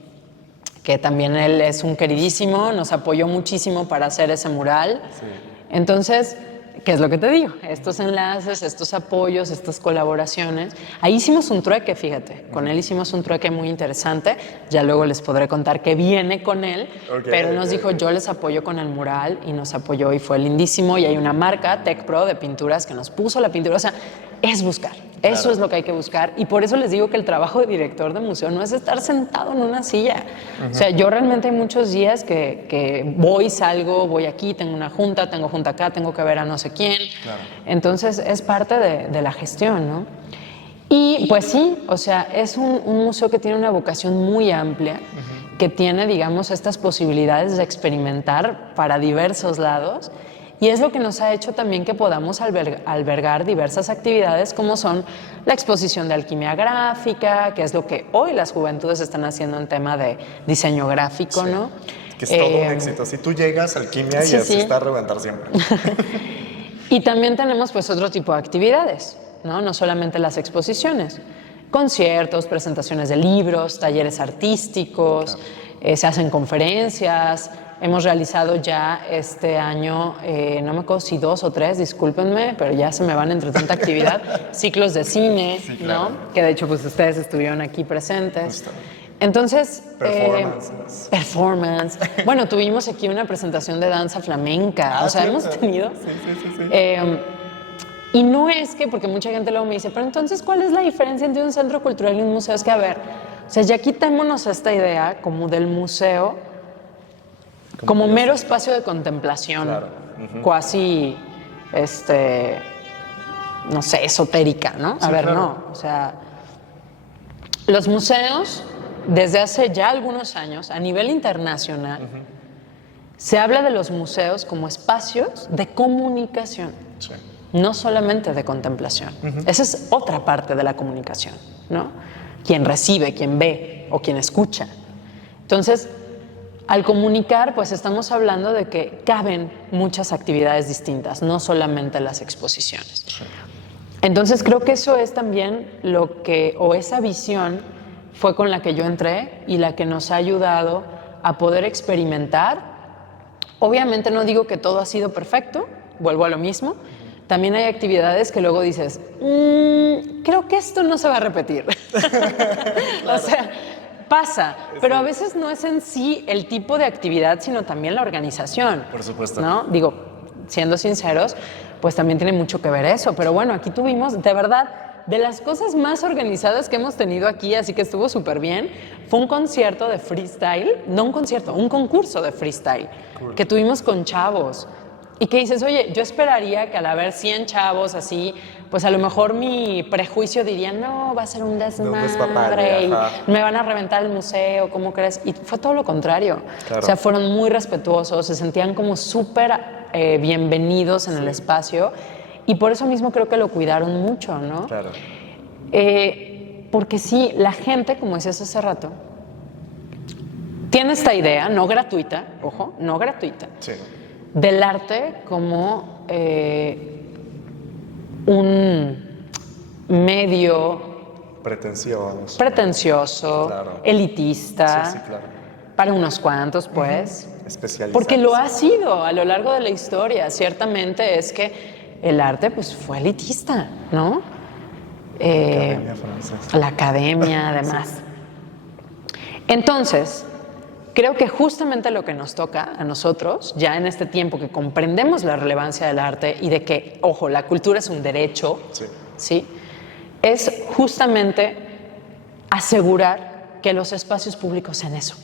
que también él es un queridísimo, nos apoyó muchísimo para hacer ese mural. Sí. Entonces, ¿qué es lo que te digo? Estos enlaces, estos apoyos, estas colaboraciones. Ahí hicimos un trueque, fíjate. Con él hicimos un trueque muy interesante. Ya luego les podré contar qué viene con él. Pero nos dijo, yo les apoyo con el mural, y nos apoyó y fue lindísimo. Y hay una marca, Tech Pro, de pinturas que nos puso la pintura. O sea, es buscar. Eso es lo que hay que buscar. Y por eso les digo que el trabajo de director de museo no es estar sentado en una silla. O sea, yo realmente hay muchos días que voy, salgo, voy aquí, tengo junta acá, tengo que ver a no sé quién. Claro. Entonces, es parte de la gestión, ¿no? Y pues sí, o sea, es un museo que tiene una vocación muy amplia, que tiene, digamos, estas posibilidades de experimentar para diversos lados. Y es lo que nos ha hecho también que podamos albergar diversas actividades, como son la exposición de alquimia gráfica, que es lo que hoy las juventudes están haciendo en tema de diseño gráfico, sí, ¿no? Que es todo un éxito. Si tú llegas a alquimia, sí, se está a reventar siempre. Y también tenemos pues otro tipo de actividades, ¿no? No solamente las exposiciones. Conciertos, presentaciones de libros, talleres artísticos, claro. Se hacen conferencias. Hemos realizado ya este año, no me acuerdo si 2 o 3, discúlpenme, pero ya se me van entre tanta actividad, ciclos de cine, sí, claro. ¿no? Que de hecho pues ustedes estuvieron aquí presentes. Justo. Entonces, performance. Bueno, tuvimos aquí una presentación de danza flamenca, o sea, hemos tenido... Sí. Y no es que, porque mucha gente luego me dice, pero entonces, ¿cuál es la diferencia entre un centro cultural y un museo? Es que, a ver, o sea, ya quitémonos esta idea como del museo, como mero espacio de contemplación, claro. Cuasi, no sé, esotérica, ¿no? Sí, a ver, claro. No, o sea, los museos, desde hace ya algunos años, a nivel internacional, se habla de los museos como espacios de comunicación, sí. No solamente de contemplación. Esa es otra parte de la comunicación, ¿no? Quien recibe, quien ve o quien escucha. Entonces, al comunicar, pues estamos hablando de que caben muchas actividades distintas, no solamente las exposiciones. Entonces, creo que eso es también lo que, o esa visión fue con la que yo entré y la que nos ha ayudado a poder experimentar. Obviamente no digo que todo ha sido perfecto, vuelvo a lo mismo. También hay actividades que luego dices, creo que esto no se va a repetir. Claro. O sea, pasa, pero a veces no es en sí el tipo de actividad, sino también la organización. Por supuesto. ¿No? Digo, siendo sinceros, pues también tiene mucho que ver eso. Pero bueno, aquí tuvimos, de verdad, de las cosas más organizadas que hemos tenido aquí, así que estuvo súper bien, fue un concierto de freestyle, no un concierto, un concurso de freestyle, cool. Que tuvimos con chavos. Y que dices, oye, yo esperaría que al haber 100 chavos así, pues a lo mejor mi prejuicio diría, no, va a ser un desmadre, y me van a reventar el museo, ¿cómo crees? Y fue todo lo contrario. Claro. O sea, fueron muy respetuosos, se sentían como súper bienvenidos en el espacio, y por eso mismo creo que lo cuidaron mucho, ¿no? Claro. Porque sí, la gente, como decías hace rato, tiene esta idea, no gratuita, ojo, no gratuita, sí. Del arte como un medio pretencioso, claro. Elitista, sí, claro. Para unos cuantos, pues. Especializado. Porque lo ha sido a lo largo de la historia. Ciertamente es que el arte pues, fue elitista, ¿no? La academia, además. Sí. Entonces, creo que justamente lo que nos toca a nosotros, ya en este tiempo que comprendemos la relevancia del arte y de que, ojo, la cultura es un derecho, sí. ¿Sí? Es justamente asegurar que los espacios públicos sean eso,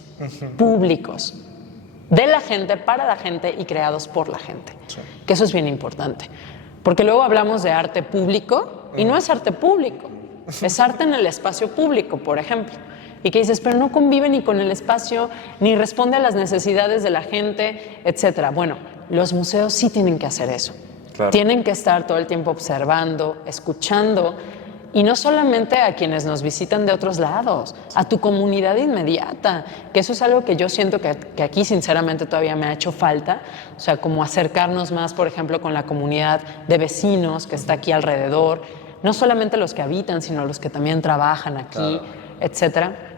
públicos, de la gente, para la gente y creados por la gente, sí. Que eso es bien importante. Porque luego hablamos de arte público y no es arte público, es arte en el espacio público, por ejemplo. Y que dices, pero no convive ni con el espacio, ni responde a las necesidades de la gente, etcétera. Bueno, los museos sí tienen que hacer eso. Claro. Tienen que estar todo el tiempo observando, escuchando, y no solamente a quienes nos visitan de otros lados, a tu comunidad inmediata, que eso es algo que yo siento que aquí sinceramente todavía me ha hecho falta, o sea, como acercarnos más, por ejemplo, con la comunidad de vecinos que está aquí alrededor, no solamente los que habitan, sino los que también trabajan aquí, claro. Etcétera.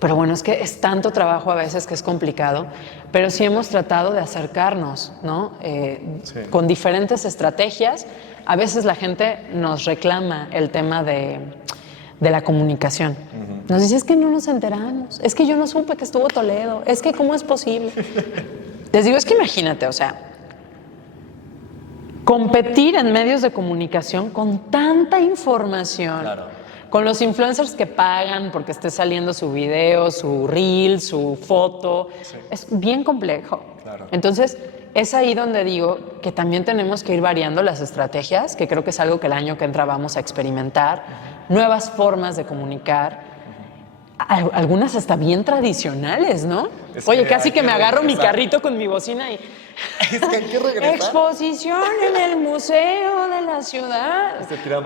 Pero bueno, es que es tanto trabajo a veces que es complicado, pero sí hemos tratado de acercarnos, ¿no? Con diferentes estrategias. A veces la gente nos reclama el tema de la comunicación. Nos dice, es que no nos enteramos, es que yo no supe que estuvo Toledo, es que ¿cómo es posible? Les digo, es que imagínate, o sea, competir en medios de comunicación con tanta información, con los influencers que pagan porque esté saliendo su video, su reel, su foto, es bien complejo. Entonces, es ahí donde digo que también tenemos que ir variando las estrategias, que creo que es algo que el año que entra vamos a experimentar, nuevas formas de comunicar, algunas hasta bien tradicionales, ¿no? Oye, casi que me agarro mi carrito con mi bocina y... Es que hay que regresar. Exposición en el museo de la ciudad.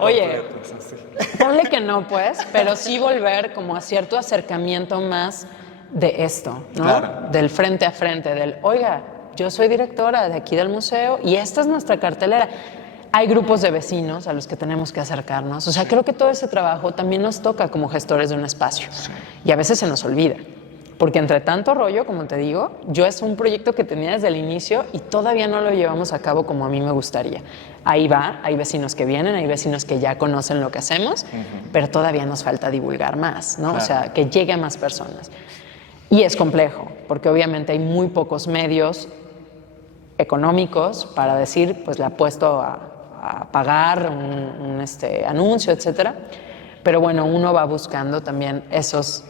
Oye, ponle que no, pues, pero sí volver como a cierto acercamiento más de esto, ¿no? Del frente a frente, del, oiga, yo soy directora de aquí del museo y esta es nuestra cartelera. Hay grupos de vecinos a los que tenemos que acercarnos. O sea, creo que todo ese trabajo también nos toca como gestores de un espacio. Y a veces se nos olvida. Porque entre tanto rollo, como te digo, yo es un proyecto que tenía desde el inicio y todavía no lo llevamos a cabo como a mí me gustaría. Ahí va, hay vecinos que vienen, hay vecinos que ya conocen lo que hacemos, pero todavía nos falta divulgar más, ¿no? O sea, que llegue a más personas. Y es complejo, porque obviamente hay muy pocos medios económicos para decir, pues le apuesto a pagar un anuncio, etcétera. Pero bueno, uno va buscando también esos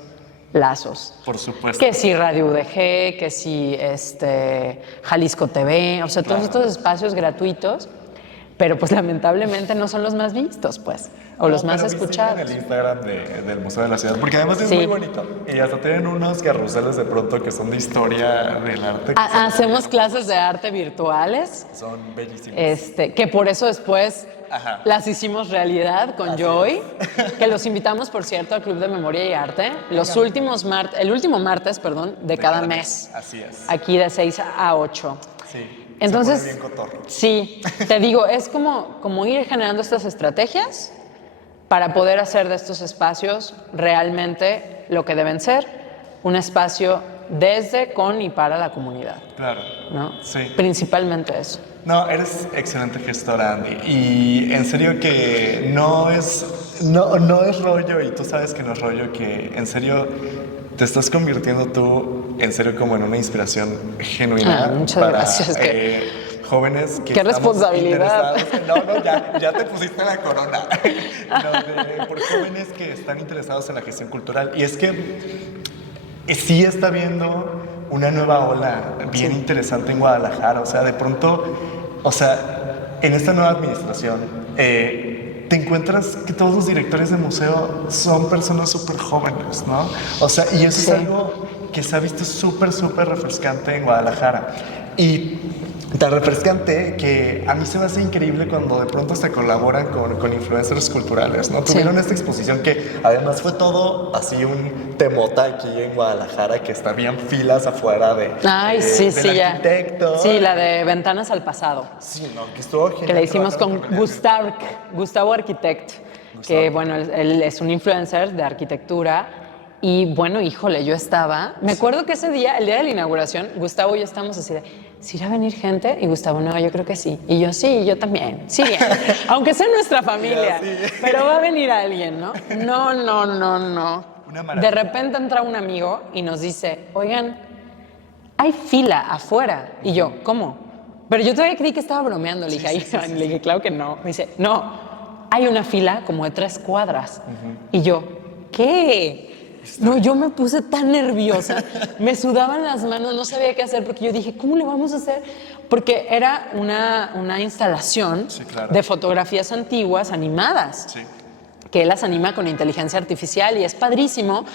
lazos. Por supuesto. Que si Radio UDG, que si Jalisco TV, o sea, todos estos espacios gratuitos, pero pues lamentablemente no son los más vistos, pues, o los más escuchados. En el Instagram del Museo de la Ciudad, porque además es muy bonito. Y hasta tienen unos carruseles de pronto que son de historia del arte. Hacemos clases de arte virtuales. Son bellísimas. Que por eso después las hicimos realidad con Joy, que los invitamos, por cierto, al Club de Memoria y Arte, el último martes, de cada mes. Así es. Aquí de 6 a 8. Sí. Entonces, se pone bien cotorro. Sí, te digo, es como ir generando estas estrategias para poder hacer de estos espacios realmente lo que deben ser, un espacio desde, con y para la comunidad. Claro. ¿No? Sí. Principalmente eso. No, eres excelente gestora, Andy. Y en serio que no es rollo, y tú sabes que no es rollo, que en serio te estás convirtiendo tú, en serio, como en una inspiración genuina. Muchas gracias. Jóvenes que ¡Qué responsabilidad! Ya te pusiste la corona. Por jóvenes que están interesados en la gestión cultural. Y es que sí está viendo una nueva ola bien interesante en Guadalajara. O sea, de pronto, en esta nueva administración, te encuentras que todos los directores de museo son personas súper jóvenes, ¿no? O sea, y eso es algo que se ha visto súper refrescante en Guadalajara. Y tan refrescante que a mí se me hace increíble cuando de pronto hasta colaboran con influencers culturales, ¿no? Tuvieron esta exposición que además fue todo así un temota aquí en Guadalajara, que habían filas afuera del arquitecto. Sí, la de Ventanas al Pasado. Sí, no, que estuvo genial. Que la hicimos con Gustavo Arquitect, que bueno, él es un influencer de arquitectura. Y bueno, híjole, yo estaba... Me acuerdo que ese día, el día de la inauguración, Gustavo y yo estábamos así de... ¿Sí irá a venir gente? Y Gustavo, no, yo creo que sí. Y yo, sí, yo también. Sí, aunque sea nuestra familia. Pero va a venir alguien, ¿no? No. De repente entra un amigo y nos dice, oigan, hay fila afuera. Y yo, ¿cómo? Pero yo todavía creí que estaba bromeando. Le dije, claro que no. Me dice, no, hay una fila como de 3 cuadras. Y yo, ¿qué? No, yo me puse tan nerviosa, me sudaban las manos, no sabía qué hacer, porque yo dije, ¿cómo le vamos a hacer? Porque era una instalación de fotografías antiguas animadas, que él las anima con inteligencia artificial y es padrísimo,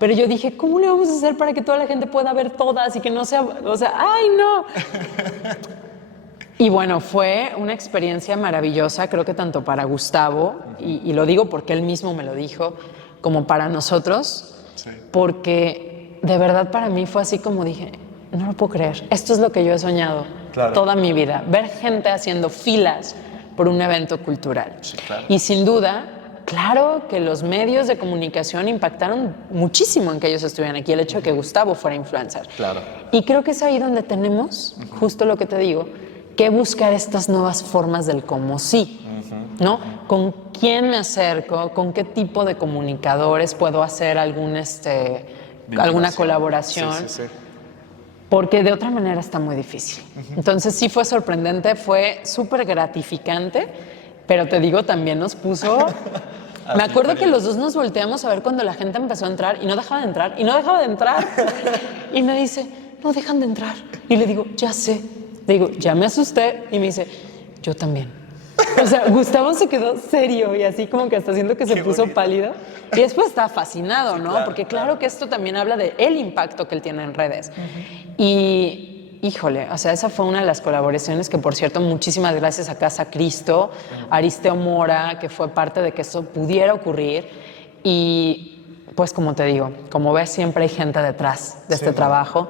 pero yo dije, ¿cómo le vamos a hacer para que toda la gente pueda ver todas y que no sea, ¡ay, no! Y bueno, fue una experiencia maravillosa, creo que tanto para Gustavo, y lo digo porque él mismo me lo dijo, como para nosotros, porque de verdad para mí fue así como dije, no lo puedo creer, esto es lo que yo he soñado toda mi vida, ver gente haciendo filas por un evento cultural. Y sin duda, claro que los medios de comunicación impactaron muchísimo en que ellos estuvieran aquí, el hecho de que Gustavo fuera influencer. Claro. Y creo que es ahí donde tenemos, justo lo que te digo, que buscar estas nuevas formas del cómo sí, ¿no? ¿Con quién me acerco? ¿Con qué tipo de comunicadores puedo hacer alguna colaboración? Sí. Porque de otra manera está muy difícil. Entonces sí fue sorprendente, fue súper gratificante, pero te digo, también nos puso... Me acuerdo que los dos nos volteamos a ver cuando la gente empezó a entrar y no dejaba de entrar, y no dejaba de entrar. Y me dice, no dejan de entrar. Y le digo, ya sé. Le digo, ya me asusté. Y me dice, yo también. O sea, Gustavo se quedó serio y así como que hasta siento que se puso pálido. Y después estaba fascinado, ¿no? Porque claro que esto también habla de el impacto que él tiene en redes. Y, híjole, o sea, esa fue una de las colaboraciones que, por cierto, muchísimas gracias a Casa Cristo, Aristeo Mora, que fue parte de que esto pudiera ocurrir. Y, pues, como te digo, como ves, siempre hay gente detrás de este trabajo.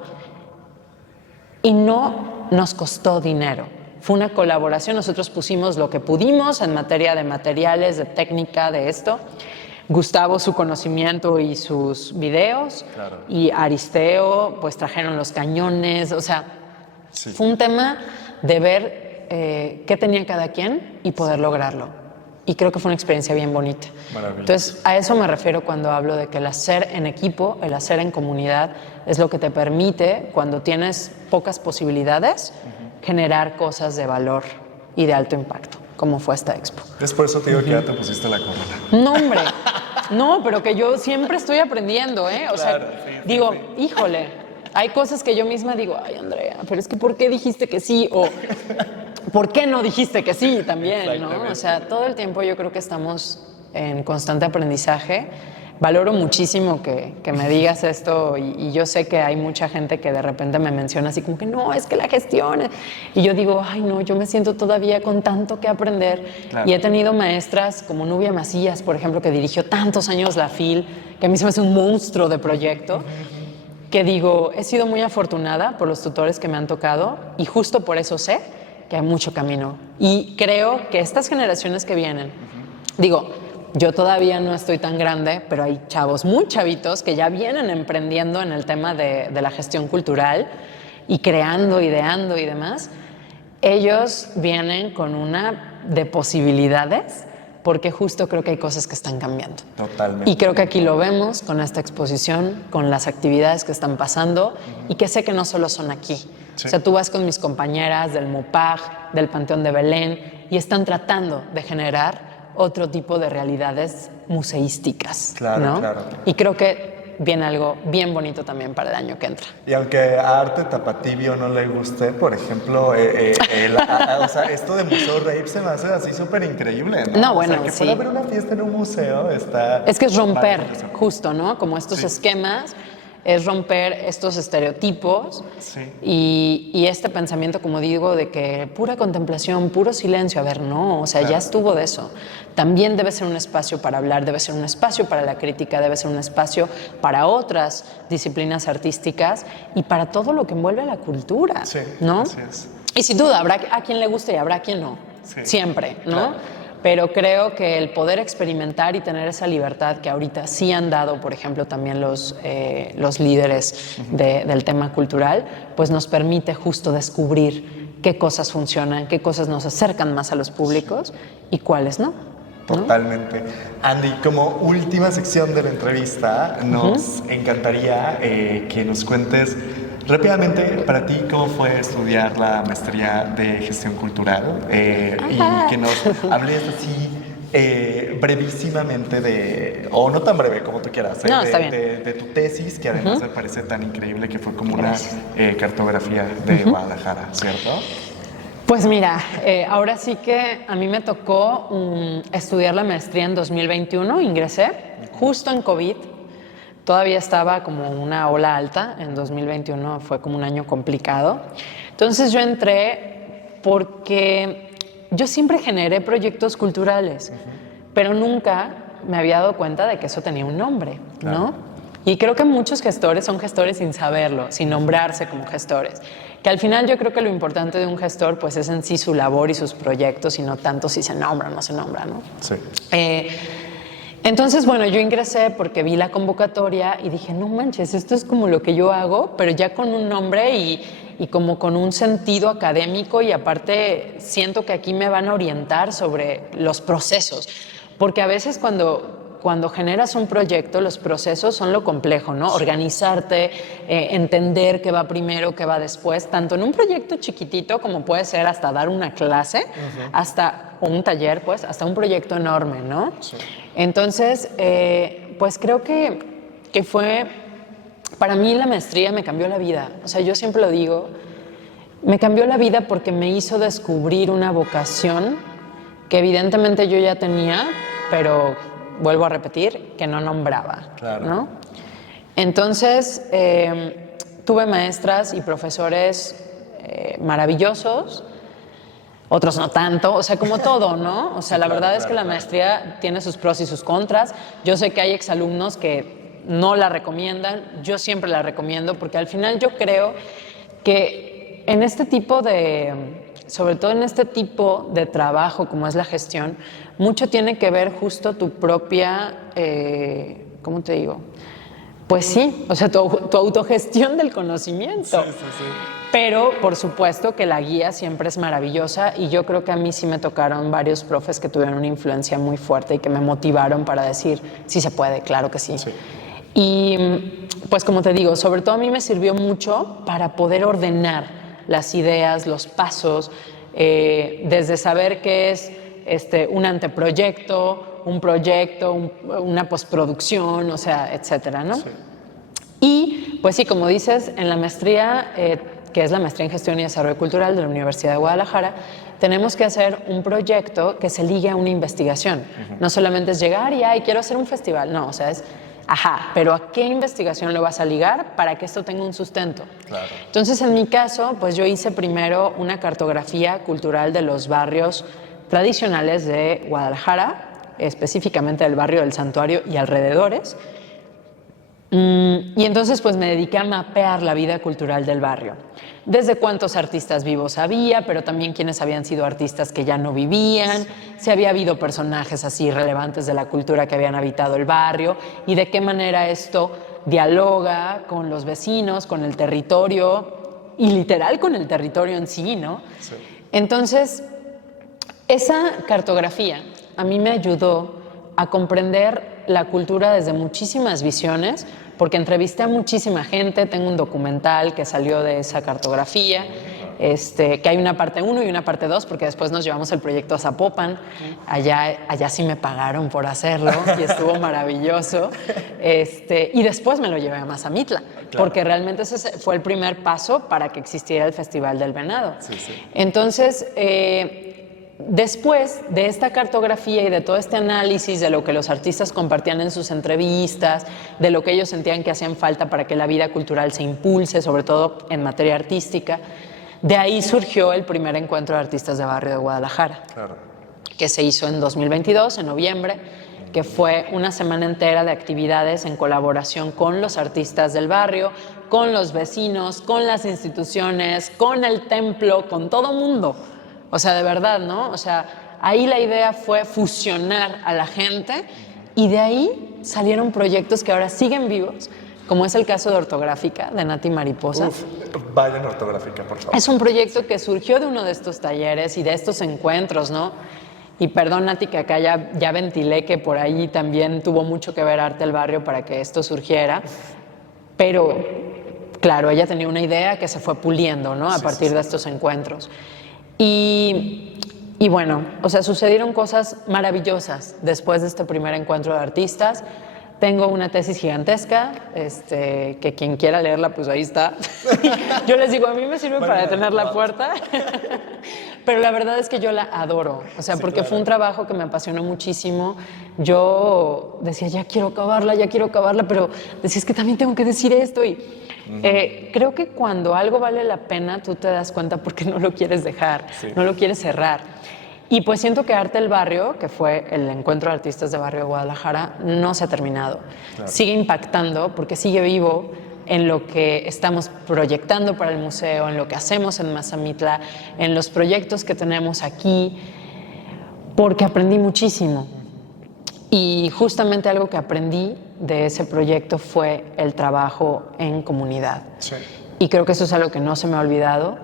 Y no nos costó dinero. Fue una colaboración, nosotros pusimos lo que pudimos en materia de materiales, de técnica, de esto. Gustavo, su conocimiento y sus videos. Claro. Y Aristeo, pues trajeron los cañones. O sea, fue un tema de ver qué tenía cada quien y poder lograrlo. Y creo que fue una experiencia bien bonita. Entonces, a eso me refiero cuando hablo de que el hacer en equipo, el hacer en comunidad, es lo que te permite, cuando tienes pocas posibilidades, generar cosas de valor y de alto impacto, como fue esta expo. Es por eso te digo que ya te pusiste la corona. No, hombre. No, pero que yo siempre estoy aprendiendo, ¿eh? O sea, digo, híjole, hay cosas que yo misma digo, ay, Andrea, pero es que ¿por qué dijiste que sí? O ¿por qué no dijiste que sí también, no? O sea, todo el tiempo yo creo que estamos en constante aprendizaje. Valoro muchísimo que me digas esto y yo sé que hay mucha gente que de repente me menciona así como que no, es que la gestión... Y yo digo, ay no, yo me siento todavía con tanto que aprender. Claro. Y he tenido maestras como Nubia Macías, por ejemplo, que dirigió tantos años la FIL, que a mí se me hace un monstruo de proyecto, que digo, he sido muy afortunada por los tutores que me han tocado y justo por eso sé que hay mucho camino. Y creo que estas generaciones que vienen, digo... Yo todavía no estoy tan grande, pero hay chavos muy chavitos que ya vienen emprendiendo en el tema de la gestión cultural y creando, ideando y demás. Ellos vienen con una de posibilidades porque justo creo que hay cosas que están cambiando. Totalmente. Y creo que aquí lo vemos con esta exposición, con las actividades que están pasando y que sé que no solo son aquí. Sí. O sea, tú vas con mis compañeras del MUPAG, del Panteón de Belén y están tratando de generar otro tipo de realidades museísticas, claro, ¿no? Claro. Y creo que viene algo bien bonito también para el año que entra. Y aunque a Arte Tapatío no le guste, por ejemplo, o sea, esto de Museo Rave se me hace así súper increíble, ¿no? No, bueno, o sea, que pueda haber una fiesta en un museo está... Es que es romper, justo, ¿no? Como estos esquemas, es romper estos estereotipos y este pensamiento, como digo, de que pura contemplación, puro silencio. A ver, no, o sea, ya estuvo de eso. También debe ser un espacio para hablar, debe ser un espacio para la crítica, debe ser un espacio para otras disciplinas artísticas y para todo lo que envuelve a la cultura, ¿no? Así es. Y sin duda, habrá a quien le guste y habrá a quien no. Siempre, ¿no? Claro. Pero creo que el poder experimentar y tener esa libertad que ahorita sí han dado, por ejemplo, también los líderes del tema cultural, pues nos permite justo descubrir qué cosas funcionan, qué cosas nos acercan más a los públicos y cuáles no. Totalmente. Andy, como última sección de la entrevista, nos encantaría que nos cuentes rápidamente, para ti, ¿cómo fue estudiar la maestría de gestión cultural? Y que nos hables así brevísimamente de, o no tan breve como tú quieras, de tu tesis, que además me parece tan increíble que fue como una cartografía de Guadalajara, ¿cierto? Pues mira, ahora sí que a mí me tocó estudiar la maestría en 2021, ingresé justo en COVID. Todavía estaba como una ola alta, en 2021 fue como un año complicado. Entonces yo entré porque yo siempre generé proyectos culturales, pero nunca me había dado cuenta de que eso tenía un nombre, ¿no? Y creo que muchos gestores son gestores sin saberlo, sin nombrarse como gestores. Que al final yo creo que lo importante de un gestor pues es en sí su labor y sus proyectos y no tanto si se nombra o no se nombra, ¿no? Sí. Entonces, bueno, yo ingresé porque vi la convocatoria y dije, no manches, esto es como lo que yo hago, pero ya con un nombre y como con un sentido académico, y aparte siento que aquí me van a orientar sobre los procesos, porque a veces cuando generas un proyecto, los procesos son lo complejo, ¿no? Organizarte, entender qué va primero, qué va después, tanto en un proyecto chiquitito como puede ser hasta dar una clase, o un taller, pues, hasta un proyecto enorme, ¿no? Sí. Entonces, pues creo que fue, para mí la maestría me cambió la vida. O sea, yo siempre lo digo, me cambió la vida porque me hizo descubrir una vocación que evidentemente yo ya tenía, pero vuelvo a repetir, que no nombraba, claro, ¿no? Entonces, tuve maestras y profesores maravillosos, otros no tanto, o sea, como todo, ¿no? O sea, la verdad es que la maestría tiene sus pros y sus contras. Yo sé que hay exalumnos que no la recomiendan, yo siempre la recomiendo, porque al final yo creo que en este tipo sobre todo en este tipo de trabajo como es la gestión, mucho tiene que ver justo tu propia, ¿cómo te digo? Pues sí, o sea, tu autogestión del conocimiento. Sí, sí, sí. Pero, por supuesto, que la guía siempre es maravillosa, y yo creo que a mí sí me tocaron varios profes que tuvieron una influencia muy fuerte y que me motivaron para decir, sí se puede, claro que sí. Sí. Y, pues, como te digo, sobre todo a mí me sirvió mucho para poder ordenar las ideas, los pasos, desde saber qué es un anteproyecto, un proyecto, una postproducción, o sea, etcétera, ¿no? Sí. Y, pues sí, como dices, en la maestría, que es la maestría en Gestión y Desarrollo Cultural de la Universidad de Guadalajara, tenemos que hacer un proyecto que se ligue a una investigación. No solamente es llegar y, ay, quiero hacer un festival. No, o sea, es, pero ¿a qué investigación lo vas a ligar para que esto tenga un sustento? Claro. Entonces, en mi caso, pues yo hice primero una cartografía cultural de los barrios tradicionales de Guadalajara, específicamente del barrio del Santuario y alrededores. Y entonces pues me dediqué a mapear la vida cultural del barrio, desde cuántos artistas vivos había, pero también quiénes habían sido artistas que ya no vivían, si había habido personajes así relevantes de la cultura que habían habitado el barrio, y de qué manera esto dialoga con los vecinos, con el territorio, y literal con el territorio en sí, ¿no? Sí. Entonces, esa cartografía a mí me ayudó a comprender la cultura desde muchísimas visiones, porque entrevisté a muchísima gente, tengo un documental que salió de esa cartografía, que hay una parte 1 y una parte 2, porque después nos llevamos el proyecto a Zapopan, allá sí me pagaron por hacerlo y estuvo maravilloso, y después me lo llevé a Mazamitla, claro, porque realmente ese fue el primer paso para que existiera el Festival del Venado. Sí, sí. Entonces, después de esta cartografía y de todo este análisis de lo que los artistas compartían en sus entrevistas, de lo que ellos sentían que hacían falta para que la vida cultural se impulse, sobre todo en materia artística, de ahí surgió el primer encuentro de artistas de barrio de Guadalajara, claro, que se hizo en 2022, en noviembre, que fue una semana entera de actividades en colaboración con los artistas del barrio, con los vecinos, con las instituciones, con el templo, con todo mundo. O sea, de verdad, ¿no? O sea, ahí la idea fue fusionar a la gente, y de ahí salieron proyectos que ahora siguen vivos, como es el caso de Ortográfica, de Nati Mariposa. Vayan a Ortográfica, por favor. Es un proyecto que surgió de uno de estos talleres y de estos encuentros, ¿no? Y perdón, Nati, que acá ya ventilé que por ahí también tuvo mucho que ver Arte del Barrio para que esto surgiera, pero claro, ella tenía una idea que se fue puliendo, ¿no? A partir de estos encuentros. Y bueno, o sea, sucedieron cosas maravillosas después de este primer encuentro de artistas. Tengo una tesis gigantesca, que quien quiera leerla, pues ahí está. Yo les digo, a mí me sirve para detener la puerta, pero la verdad es que yo la adoro, o sea, porque fue un trabajo que me apasionó muchísimo. Yo decía, ya quiero acabarla, pero decía, es que también tengo que decir esto, y creo que cuando algo vale la pena, tú te das cuenta porque no lo quieres dejar, no lo quieres cerrar. Y pues siento que Arte del Barrio, que fue el encuentro de artistas de barrio de Guadalajara, no se ha terminado. Claro. Sigue impactando porque sigue vivo en lo que estamos proyectando para el museo, en lo que hacemos en Mazamitla, en los proyectos que tenemos aquí, porque aprendí muchísimo. Y justamente algo que aprendí de ese proyecto fue el trabajo en comunidad. Sí. Y creo que eso es algo que no se me ha olvidado.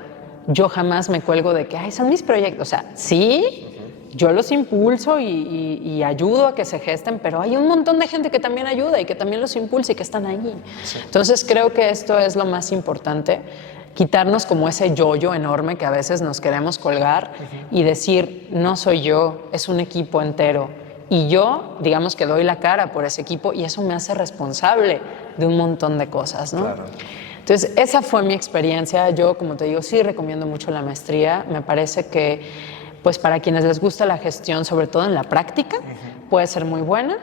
Yo jamás me cuelgo de que, ay, son mis proyectos. O sea, sí, yo los impulso y ayudo a que se gesten, pero hay un montón de gente que también ayuda y que también los impulsa y que están allí. Sí. Entonces creo que esto es lo más importante, quitarnos como ese yo-yo enorme que a veces nos queremos colgar y decir, no soy yo, es un equipo entero. Y yo, digamos que doy la cara por ese equipo y eso me hace responsable de un montón de cosas, ¿no? Claro. Entonces, esa fue mi experiencia. Yo, como te digo, sí recomiendo mucho la maestría. Me parece que, pues, para quienes les gusta la gestión, sobre todo en la práctica, puede ser muy buena.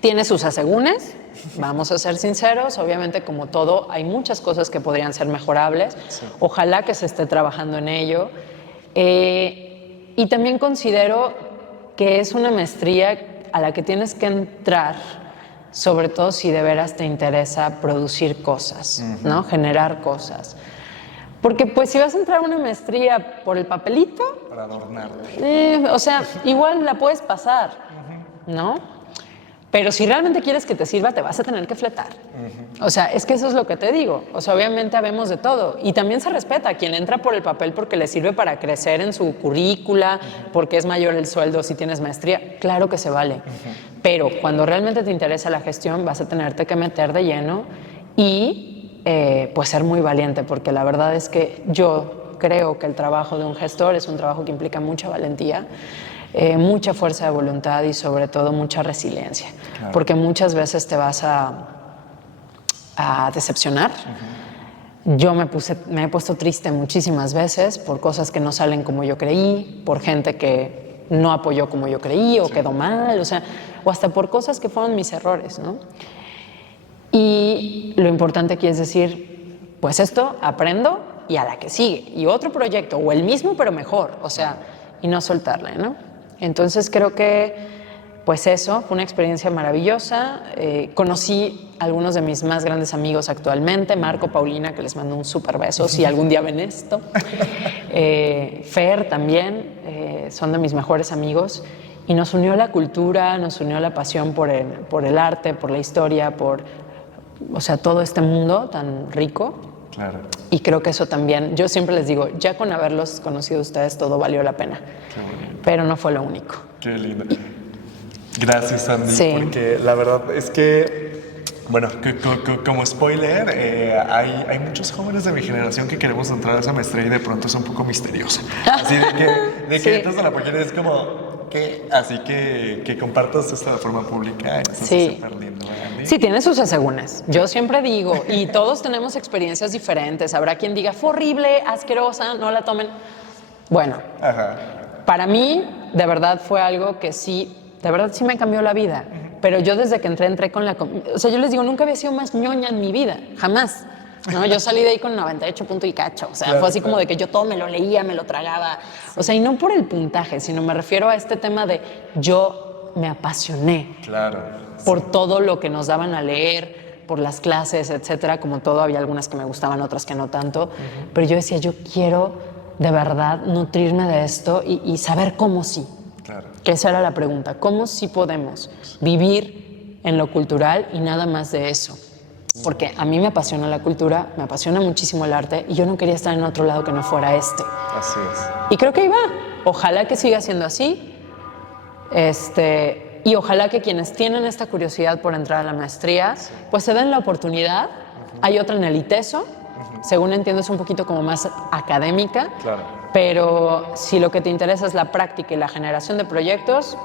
Tiene sus asegúnes, vamos a ser sinceros. Obviamente, como todo, hay muchas cosas que podrían ser mejorables. Sí. Ojalá que se esté trabajando en ello. Y también considero que es una maestría a la que tienes que entrar, sobre todo si de veras te interesa producir cosas, ¿no? Generar cosas. Porque pues si vas a entrar a una maestría por el papelito... Para adornarte. O sea, igual la puedes pasar, ¿no? Pero si realmente quieres que te sirva, te vas a tener que fletar. O sea, es que eso es lo que te digo. O sea, obviamente habemos de todo. Y también se respeta a quien entra por el papel porque le sirve para crecer en su currícula, porque es mayor el sueldo si tienes maestría. Claro que se vale. Pero cuando realmente te interesa la gestión, vas a tenerte que meter de lleno y pues ser muy valiente, porque la verdad es que yo creo que el trabajo de un gestor es un trabajo que implica mucha valentía, mucha fuerza de voluntad y sobre todo mucha resiliencia, claro. Porque muchas veces te vas a decepcionar. Yo me he puesto triste muchísimas veces por cosas que no salen como yo creí, por gente que no apoyó como yo creí o quedó mal, o sea, o hasta por cosas que fueron mis errores, ¿no? Y lo importante aquí es decir, pues esto aprendo y a la que sigue, y otro proyecto, o el mismo pero mejor, o sea, y no soltarle, ¿no? Entonces creo que, pues eso, fue una experiencia maravillosa. Conocí a algunos de mis más grandes amigos actualmente, Marco, Paulina, que les mando un súper beso si algún día ven esto. Fer también, son de mis mejores amigos. Y nos unió la cultura, nos unió la pasión por el arte, por la historia, o sea, todo este mundo tan rico. Claro. Y creo que eso también, yo siempre les digo, ya con haberlos conocido a ustedes todo valió la pena. Pero no fue lo único. Qué lindo. Gracias, Andy, sí. Porque la verdad es que, bueno, como spoiler, hay muchos jóvenes de mi generación que queremos entrar a esa maestría y de pronto es un poco misteriosa. Así de que entras a la página es como, ¿qué? Así que compartas esto de forma pública. Sí. Súper lindo, Andy. Sí, tiene sus asegúnes. Yo siempre digo, y todos tenemos experiencias diferentes. Habrá quien diga, fue horrible, asquerosa, no la tomen. Bueno, para mí, de verdad, fue algo que sí, de verdad sí me cambió la vida. Pero yo desde que entré con la... O sea, yo les digo, nunca había sido más ñoña en mi vida, jamás. ¿No? Yo salí de ahí con 98 puntos y cacho. O sea, claro, fue así como de que yo todo me lo leía, me lo tragaba. O sea, y no por el puntaje, sino me refiero a este tema de yo me apasioné. Claro. Por todo lo que nos daban a leer, por las clases, etcétera. Como todo, había algunas que me gustaban, otras que no tanto. Pero yo decía, yo quiero de verdad nutrirme de esto y saber cómo sí. Claro. Que esa era la pregunta. ¿Cómo sí podemos vivir en lo cultural y nada más de eso? Porque a mí me apasiona la cultura, me apasiona muchísimo el arte y yo no quería estar en otro lado que no fuera este. Así es. Y creo que ahí va. Ojalá que siga siendo así. Y ojalá que quienes tienen esta curiosidad por entrar a la maestría, pues se den la oportunidad. Hay otra en el ITESO, según entiendo es un poquito como más académica, claro. Pero si lo que te interesa es la práctica y la generación de proyectos,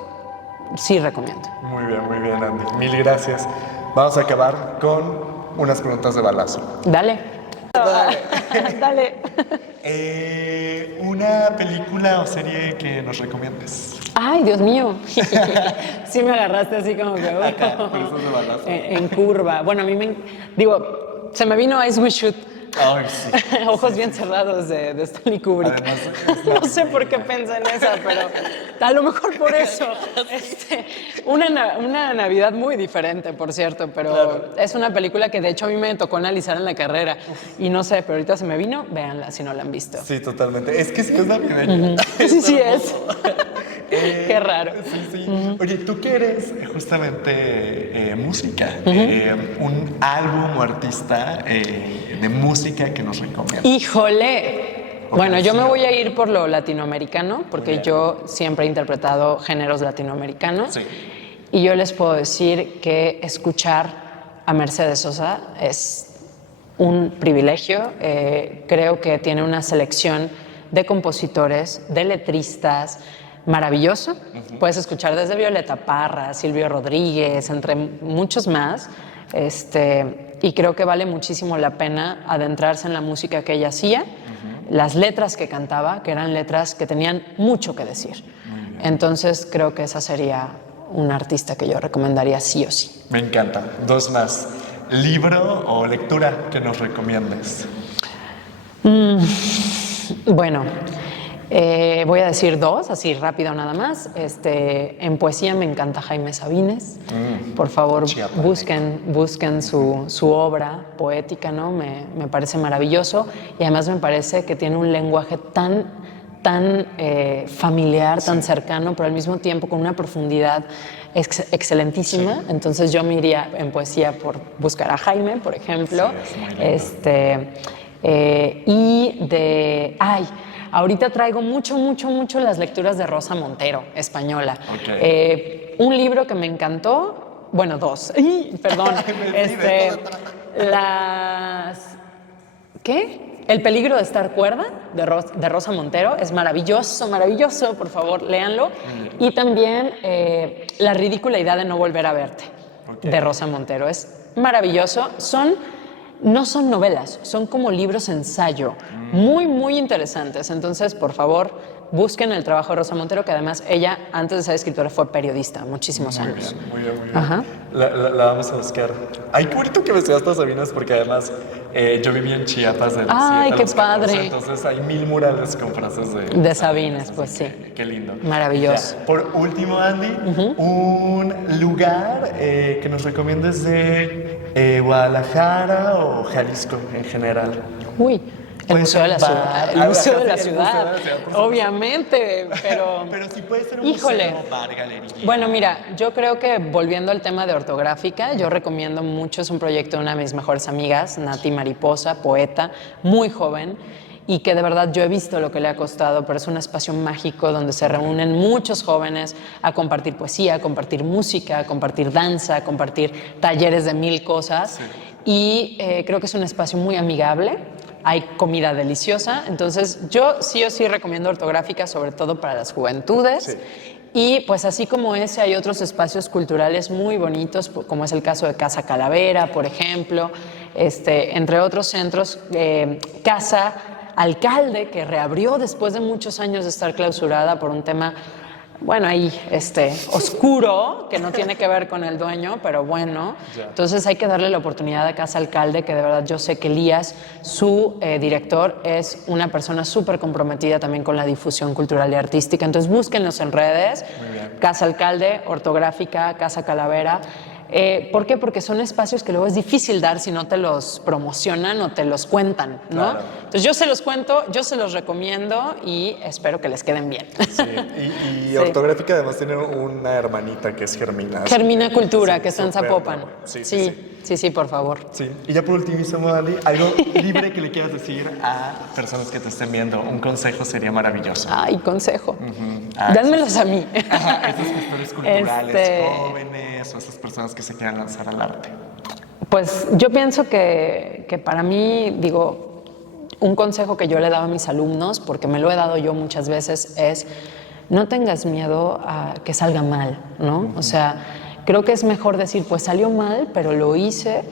sí recomiendo. Muy bien, Andy. Mil gracias. Vamos a acabar con unas preguntas de balazo. Dale. Una película o serie que nos recomiendes. Ay, Dios mío. Sí me agarraste así como que... Acá, pero eso es de balazo. En curva. Bueno, a mí se me vino Ice We Shoot. Ay, sí. Ojos bien cerrados de Stanley Kubrick. Además, no sé por qué pensé en esa, pero a lo mejor por eso. Una Navidad muy diferente, por cierto, pero claro. Es una película que de hecho a mí me tocó analizar en la carrera. Y no sé, pero ahorita se me vino, véanla si no la han visto. Sí, totalmente. Es que es navideña. Sí es. Qué raro. Sí. Oye, tú que eres justamente música, un álbum o artista de música que nos recomiendas. ¡Híjole! Bueno, yo me voy a ir por lo latinoamericano, porque yo siempre he interpretado géneros latinoamericanos. Sí. Y yo les puedo decir que escuchar a Mercedes Sosa es un privilegio. Creo que tiene una selección de compositores, de letristas, maravilloso. Puedes escuchar desde Violeta Parra, Silvio Rodríguez, entre muchos más. Y creo que vale muchísimo la pena adentrarse en la música que ella hacía, las letras que cantaba, que eran letras que tenían mucho que decir. Entonces creo que esa sería un artista que yo recomendaría sí o sí. Me encanta. Dos más. ¿Libro o lectura que nos recomiendes? Bueno, voy a decir dos, así rápido nada más. En poesía me encanta Jaime Sabines. Por favor, busquen su obra poética, ¿no? Me parece maravilloso y además me parece que tiene un lenguaje tan familiar, tan cercano, pero al mismo tiempo con una profundidad excelentísima. Sí. Entonces yo me iría en poesía por buscar a Jaime, por ejemplo. Ahorita traigo mucho las lecturas de Rosa Montero, española. Okay. Un libro que me encantó, bueno, dos. Perdón. ¿Qué? El peligro de estar cuerda, de Rosa Montero, es maravilloso, por favor, léanlo. Y también La ridícula idea de no volver a verte, de Rosa Montero. Es maravilloso. No son novelas, son como libros ensayo, muy interesantes. Entonces, por favor, busquen el trabajo de Rosa Montero, que además ella, antes de ser escritora, fue periodista muchísimos años. Muy bien. Ajá. La vamos a buscar. Ay, qué bonito que me seas estas Sabinas, porque además yo viví en Chiapas de los 7 ¡Ay, qué 14, padre! Entonces hay 1000 murales con frases de Sabines, pues sí. Qué lindo. Maravilloso. Ya. Por último, Andy, un lugar que nos recomiendes de Guadalajara o Jalisco en general. Uy. El Museo de la Ciudad. El Museo de la Ciudad, obviamente, pero sí puede ser un híjole. museo, bar, galería. Bueno, mira, yo creo que volviendo al tema de ortográfica, yo recomiendo mucho, es un proyecto de una de mis mejores amigas, Nati Mariposa, poeta, muy joven, y que de verdad yo he visto lo que le ha costado, pero es un espacio mágico donde se reúnen muchos jóvenes a compartir poesía, a compartir música, a compartir danza, a compartir talleres de 1000 cosas. Sí. Y creo que es un espacio muy amigable. Hay comida deliciosa, entonces yo sí o sí recomiendo ortográfica, sobre todo para las juventudes. Sí. Y pues así como ese, hay otros espacios culturales muy bonitos, como es el caso de Casa Calavera, por ejemplo, entre otros centros, Casa Alcalde, que reabrió después de muchos años de estar clausurada por un tema, bueno, ahí oscuro, que no tiene que ver con el dueño, pero bueno. Ya. Entonces hay que darle la oportunidad a Casa Alcalde, que de verdad yo sé que Elías, su director, es una persona súper comprometida también con la difusión cultural y artística. Entonces búsquenlos en redes. Casa Alcalde, ortográfica, Casa Calavera. ¿Por qué? Porque son espacios que luego es difícil dar si no te los promocionan o te los cuentan, ¿no? Claro. Entonces yo se los cuento, yo se los recomiendo y espero que les queden bien. Sí, y ortográfica además tiene una hermanita que es Germina. Germina Cultura, sí, que está en Zapopan. Sí, por favor. Sí, y ya por último, Dani, algo libre que le quieras decir a personas que te estén viendo, un consejo sería maravilloso. Ay, consejo. Dánmelos a mí. Ajá, esas cuestiones culturales, jóvenes o esas personas que se quieran lanzar al arte. Pues yo pienso que para mí, digo, un consejo que yo le he dado a mis alumnos, porque me lo he dado yo muchas veces, es no tengas miedo a que salga mal, ¿no? O sea, creo que es mejor decir, pues salió mal, pero lo hice,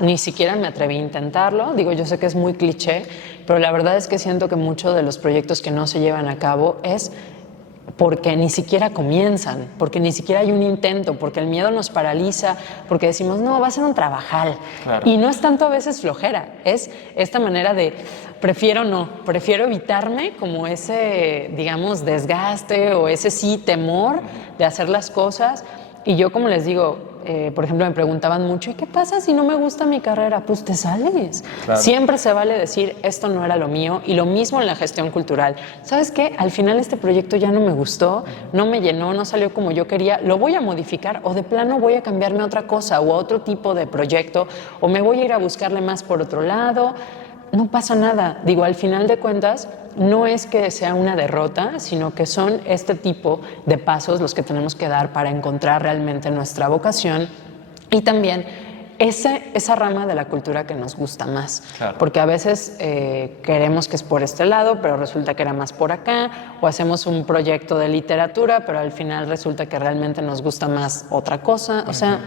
ni siquiera me atreví a intentarlo. Digo, yo sé que es muy cliché, pero la verdad es que siento que muchos de los proyectos que no se llevan a cabo es porque ni siquiera comienzan, porque ni siquiera hay un intento, porque el miedo nos paraliza, porque decimos, no, va a ser un trabajal. Claro. Y no es tanto a veces flojera, es esta manera de prefiero evitarme como ese, digamos, desgaste o ese temor de hacer las cosas. Y yo, como les digo, por ejemplo, me preguntaban mucho, ¿y qué pasa si no me gusta mi carrera? Pues te sales. Claro. Siempre se vale decir, esto no era lo mío, y lo mismo en la gestión cultural. ¿Sabes qué? Al final este proyecto ya no me gustó, no me llenó, no salió como yo quería, lo voy a modificar o de plano voy a cambiarme a otra cosa o a otro tipo de proyecto o me voy a ir a buscarle más por otro lado. No pasa nada. Digo, al final de cuentas, no es que sea una derrota, sino que son este tipo de pasos los que tenemos que dar para encontrar realmente nuestra vocación y también esa rama de la cultura que nos gusta más. Claro. Porque a veces queremos que es por este lado, pero resulta que era más por acá, o hacemos un proyecto de literatura, pero al final resulta que realmente nos gusta más otra cosa. O sea,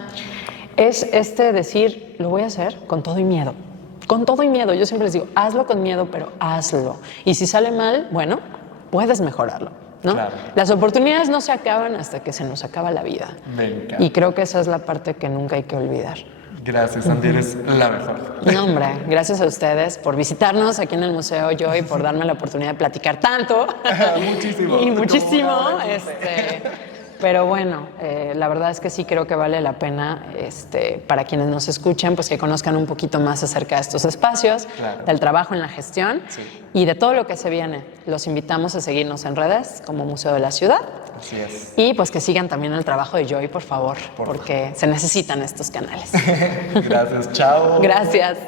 es decir, lo voy a hacer con todo y miedo. Con todo y miedo. Yo siempre les digo, hazlo con miedo, pero hazlo. Y si sale mal, bueno, puedes mejorarlo, ¿no? Claro. Las oportunidades no se acaban hasta que se nos acaba la vida. Venga. Y creo que esa es la parte que nunca hay que olvidar. Gracias, Andy, eres la mejor. No, hombre, gracias a ustedes por visitarnos aquí en el Museo Joy, por darme la oportunidad de platicar tanto. Muchísimo. Y muchísimo. Pero bueno, la verdad es que sí creo que vale la pena para quienes nos escuchen, pues que conozcan un poquito más acerca de estos espacios, claro, del trabajo en la gestión, sí, y de todo lo que se viene. Los invitamos a seguirnos en redes como Museo de la Ciudad. Así es. Y pues que sigan también el trabajo de Joy, por favor, porque se necesitan estos canales. Gracias, chao. Gracias.